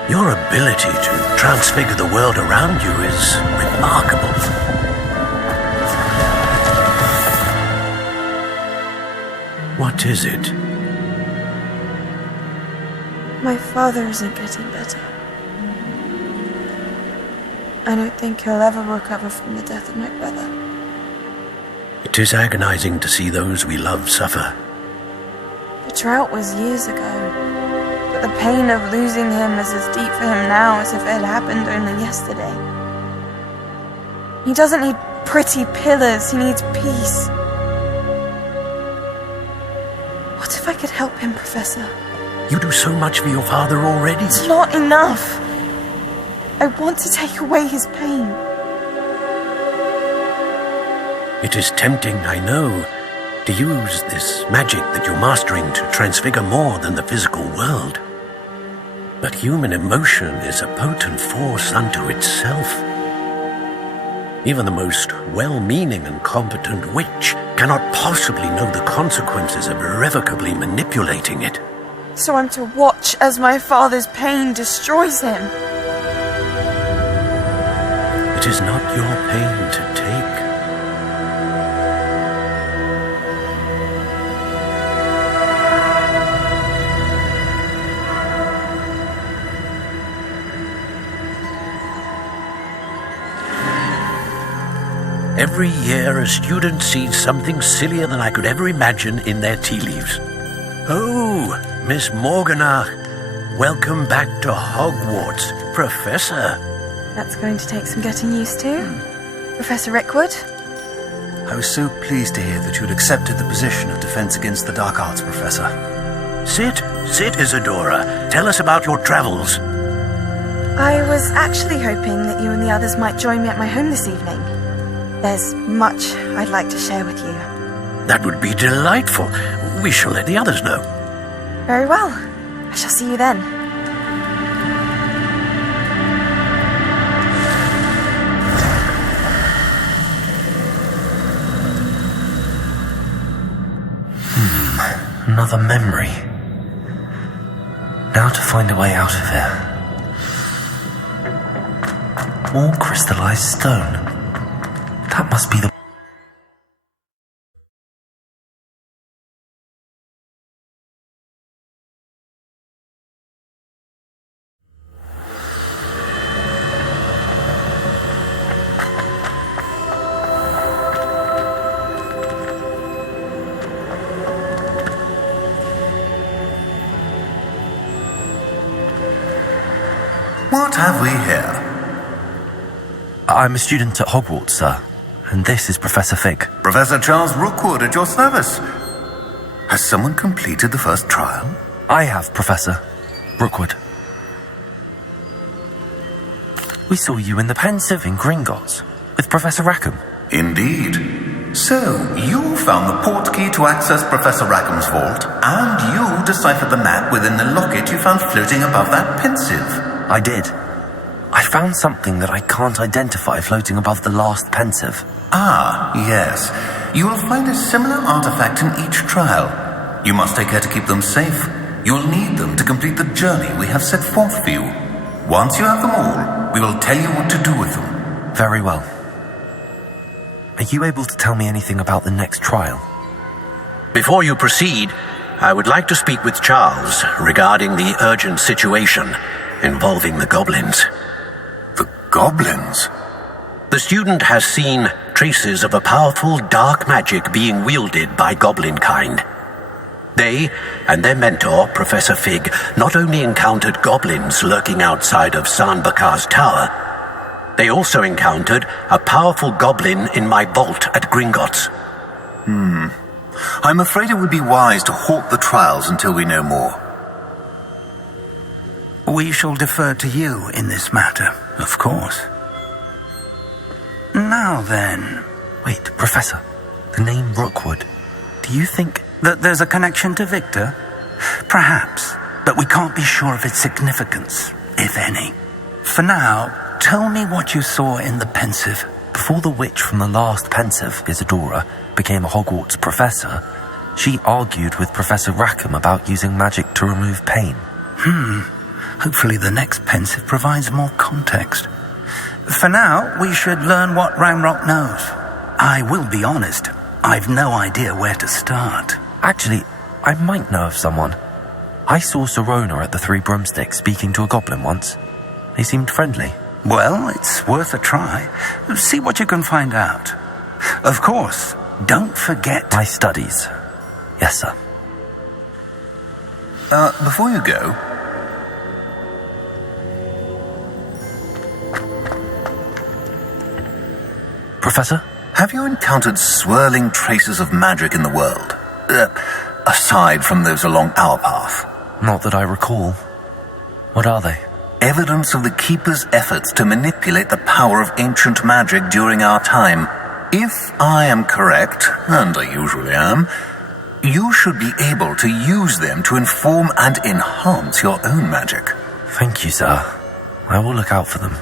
Your ability to transfigure the world around you is remarkable. What is it? My father isn't getting better. I don't think he'll ever recover from the death of my brother. It is agonizing to see those we love suffer. The drought was years ago. But the pain of losing him is as deep for him now as if it had happened only yesterday. He doesn't need pretty pillars, he needs peace. What if I could help him, Professor? You do so much for your father already. It's not enough. I want to take away his pain. It is tempting, I know, to use this magic that you're mastering to transfigure more than the physical world. But human emotion is a potent force unto itself. Even the most well-meaning and competent witch cannot possibly know the consequences of irrevocably manipulating it. So I'm to watch as my father's pain destroys him. It is not your pain to take. Every year, a student sees something sillier than I could ever imagine in their tea leaves. Oh, Miss Morganach, welcome back to Hogwarts, Professor. That's going to take some getting used to. Professor Rickwood? I was so pleased to hear that you had accepted the position of Defense Against the Dark Arts, Professor. Sit, Isadora. Tell us about your travels. I was actually hoping that you and the others might join me at my home this evening. There's much I'd like to share with you. That would be delightful. We shall let the others know. Very well. I shall see you then. Another memory. Now to find a way out of here. More crystallized stone. That must be the... What have we here? I'm a student at Hogwarts, sir. And this is Professor Fig. Professor Charles Rookwood at your service. Has someone completed the first trial? I have, Professor Rookwood. We saw you in the Pensive in Gringotts with Professor Rackham. Indeed. So, you found the portkey to access Professor Rackham's vault, and you deciphered the map within the locket you found floating above that Pensive. I did. I found something that I can't identify floating above the last Pensive. Ah, yes. You will find a similar artifact in each trial. You must take care to keep them safe. You'll need them to complete the journey we have set forth for you. Once you have them all, we will tell you what to do with them. Very well. Are you able to tell me anything about the next trial? Before you proceed, I would like to speak with Charles regarding the urgent situation involving the goblins. The goblins? The student has seen traces of a powerful dark magic being wielded by goblin kind. They and their mentor, Professor Fig, not only encountered goblins lurking outside of Sanbakar's tower, they also encountered a powerful goblin in my vault at Gringotts. I'm afraid it would be wise to halt the trials until we know more. We shall defer to you in this matter, of course. Now then... Wait, Professor, the name Rookwood, do you think... that there's a connection to Victor? Perhaps, but we can't be sure of its significance, if any. For now, tell me what you saw in the Pensive. Before the witch from the last Pensive, Isadora, became a Hogwarts professor, she argued with Professor Rackham about using magic to remove pain. Hopefully the next Pensive provides more context. For now, we should learn what Ramrock knows. I will be honest, I've no idea where to start. Actually, I might know of someone. I saw Serona at the Three Broomsticks speaking to a goblin once. They seemed friendly. Well, it's worth a try. See what you can find out. Of course, don't forget... my studies. Yes, sir. Before you go... Professor? Have you encountered swirling traces of magic in the world? Aside from those along our path? Not that I recall. What are they? Evidence of the Keeper's efforts to manipulate the power of ancient magic during our time. If I am correct, and I usually am, you should be able to use them to inform and enhance your own magic. Thank you, sir. I will look out for them.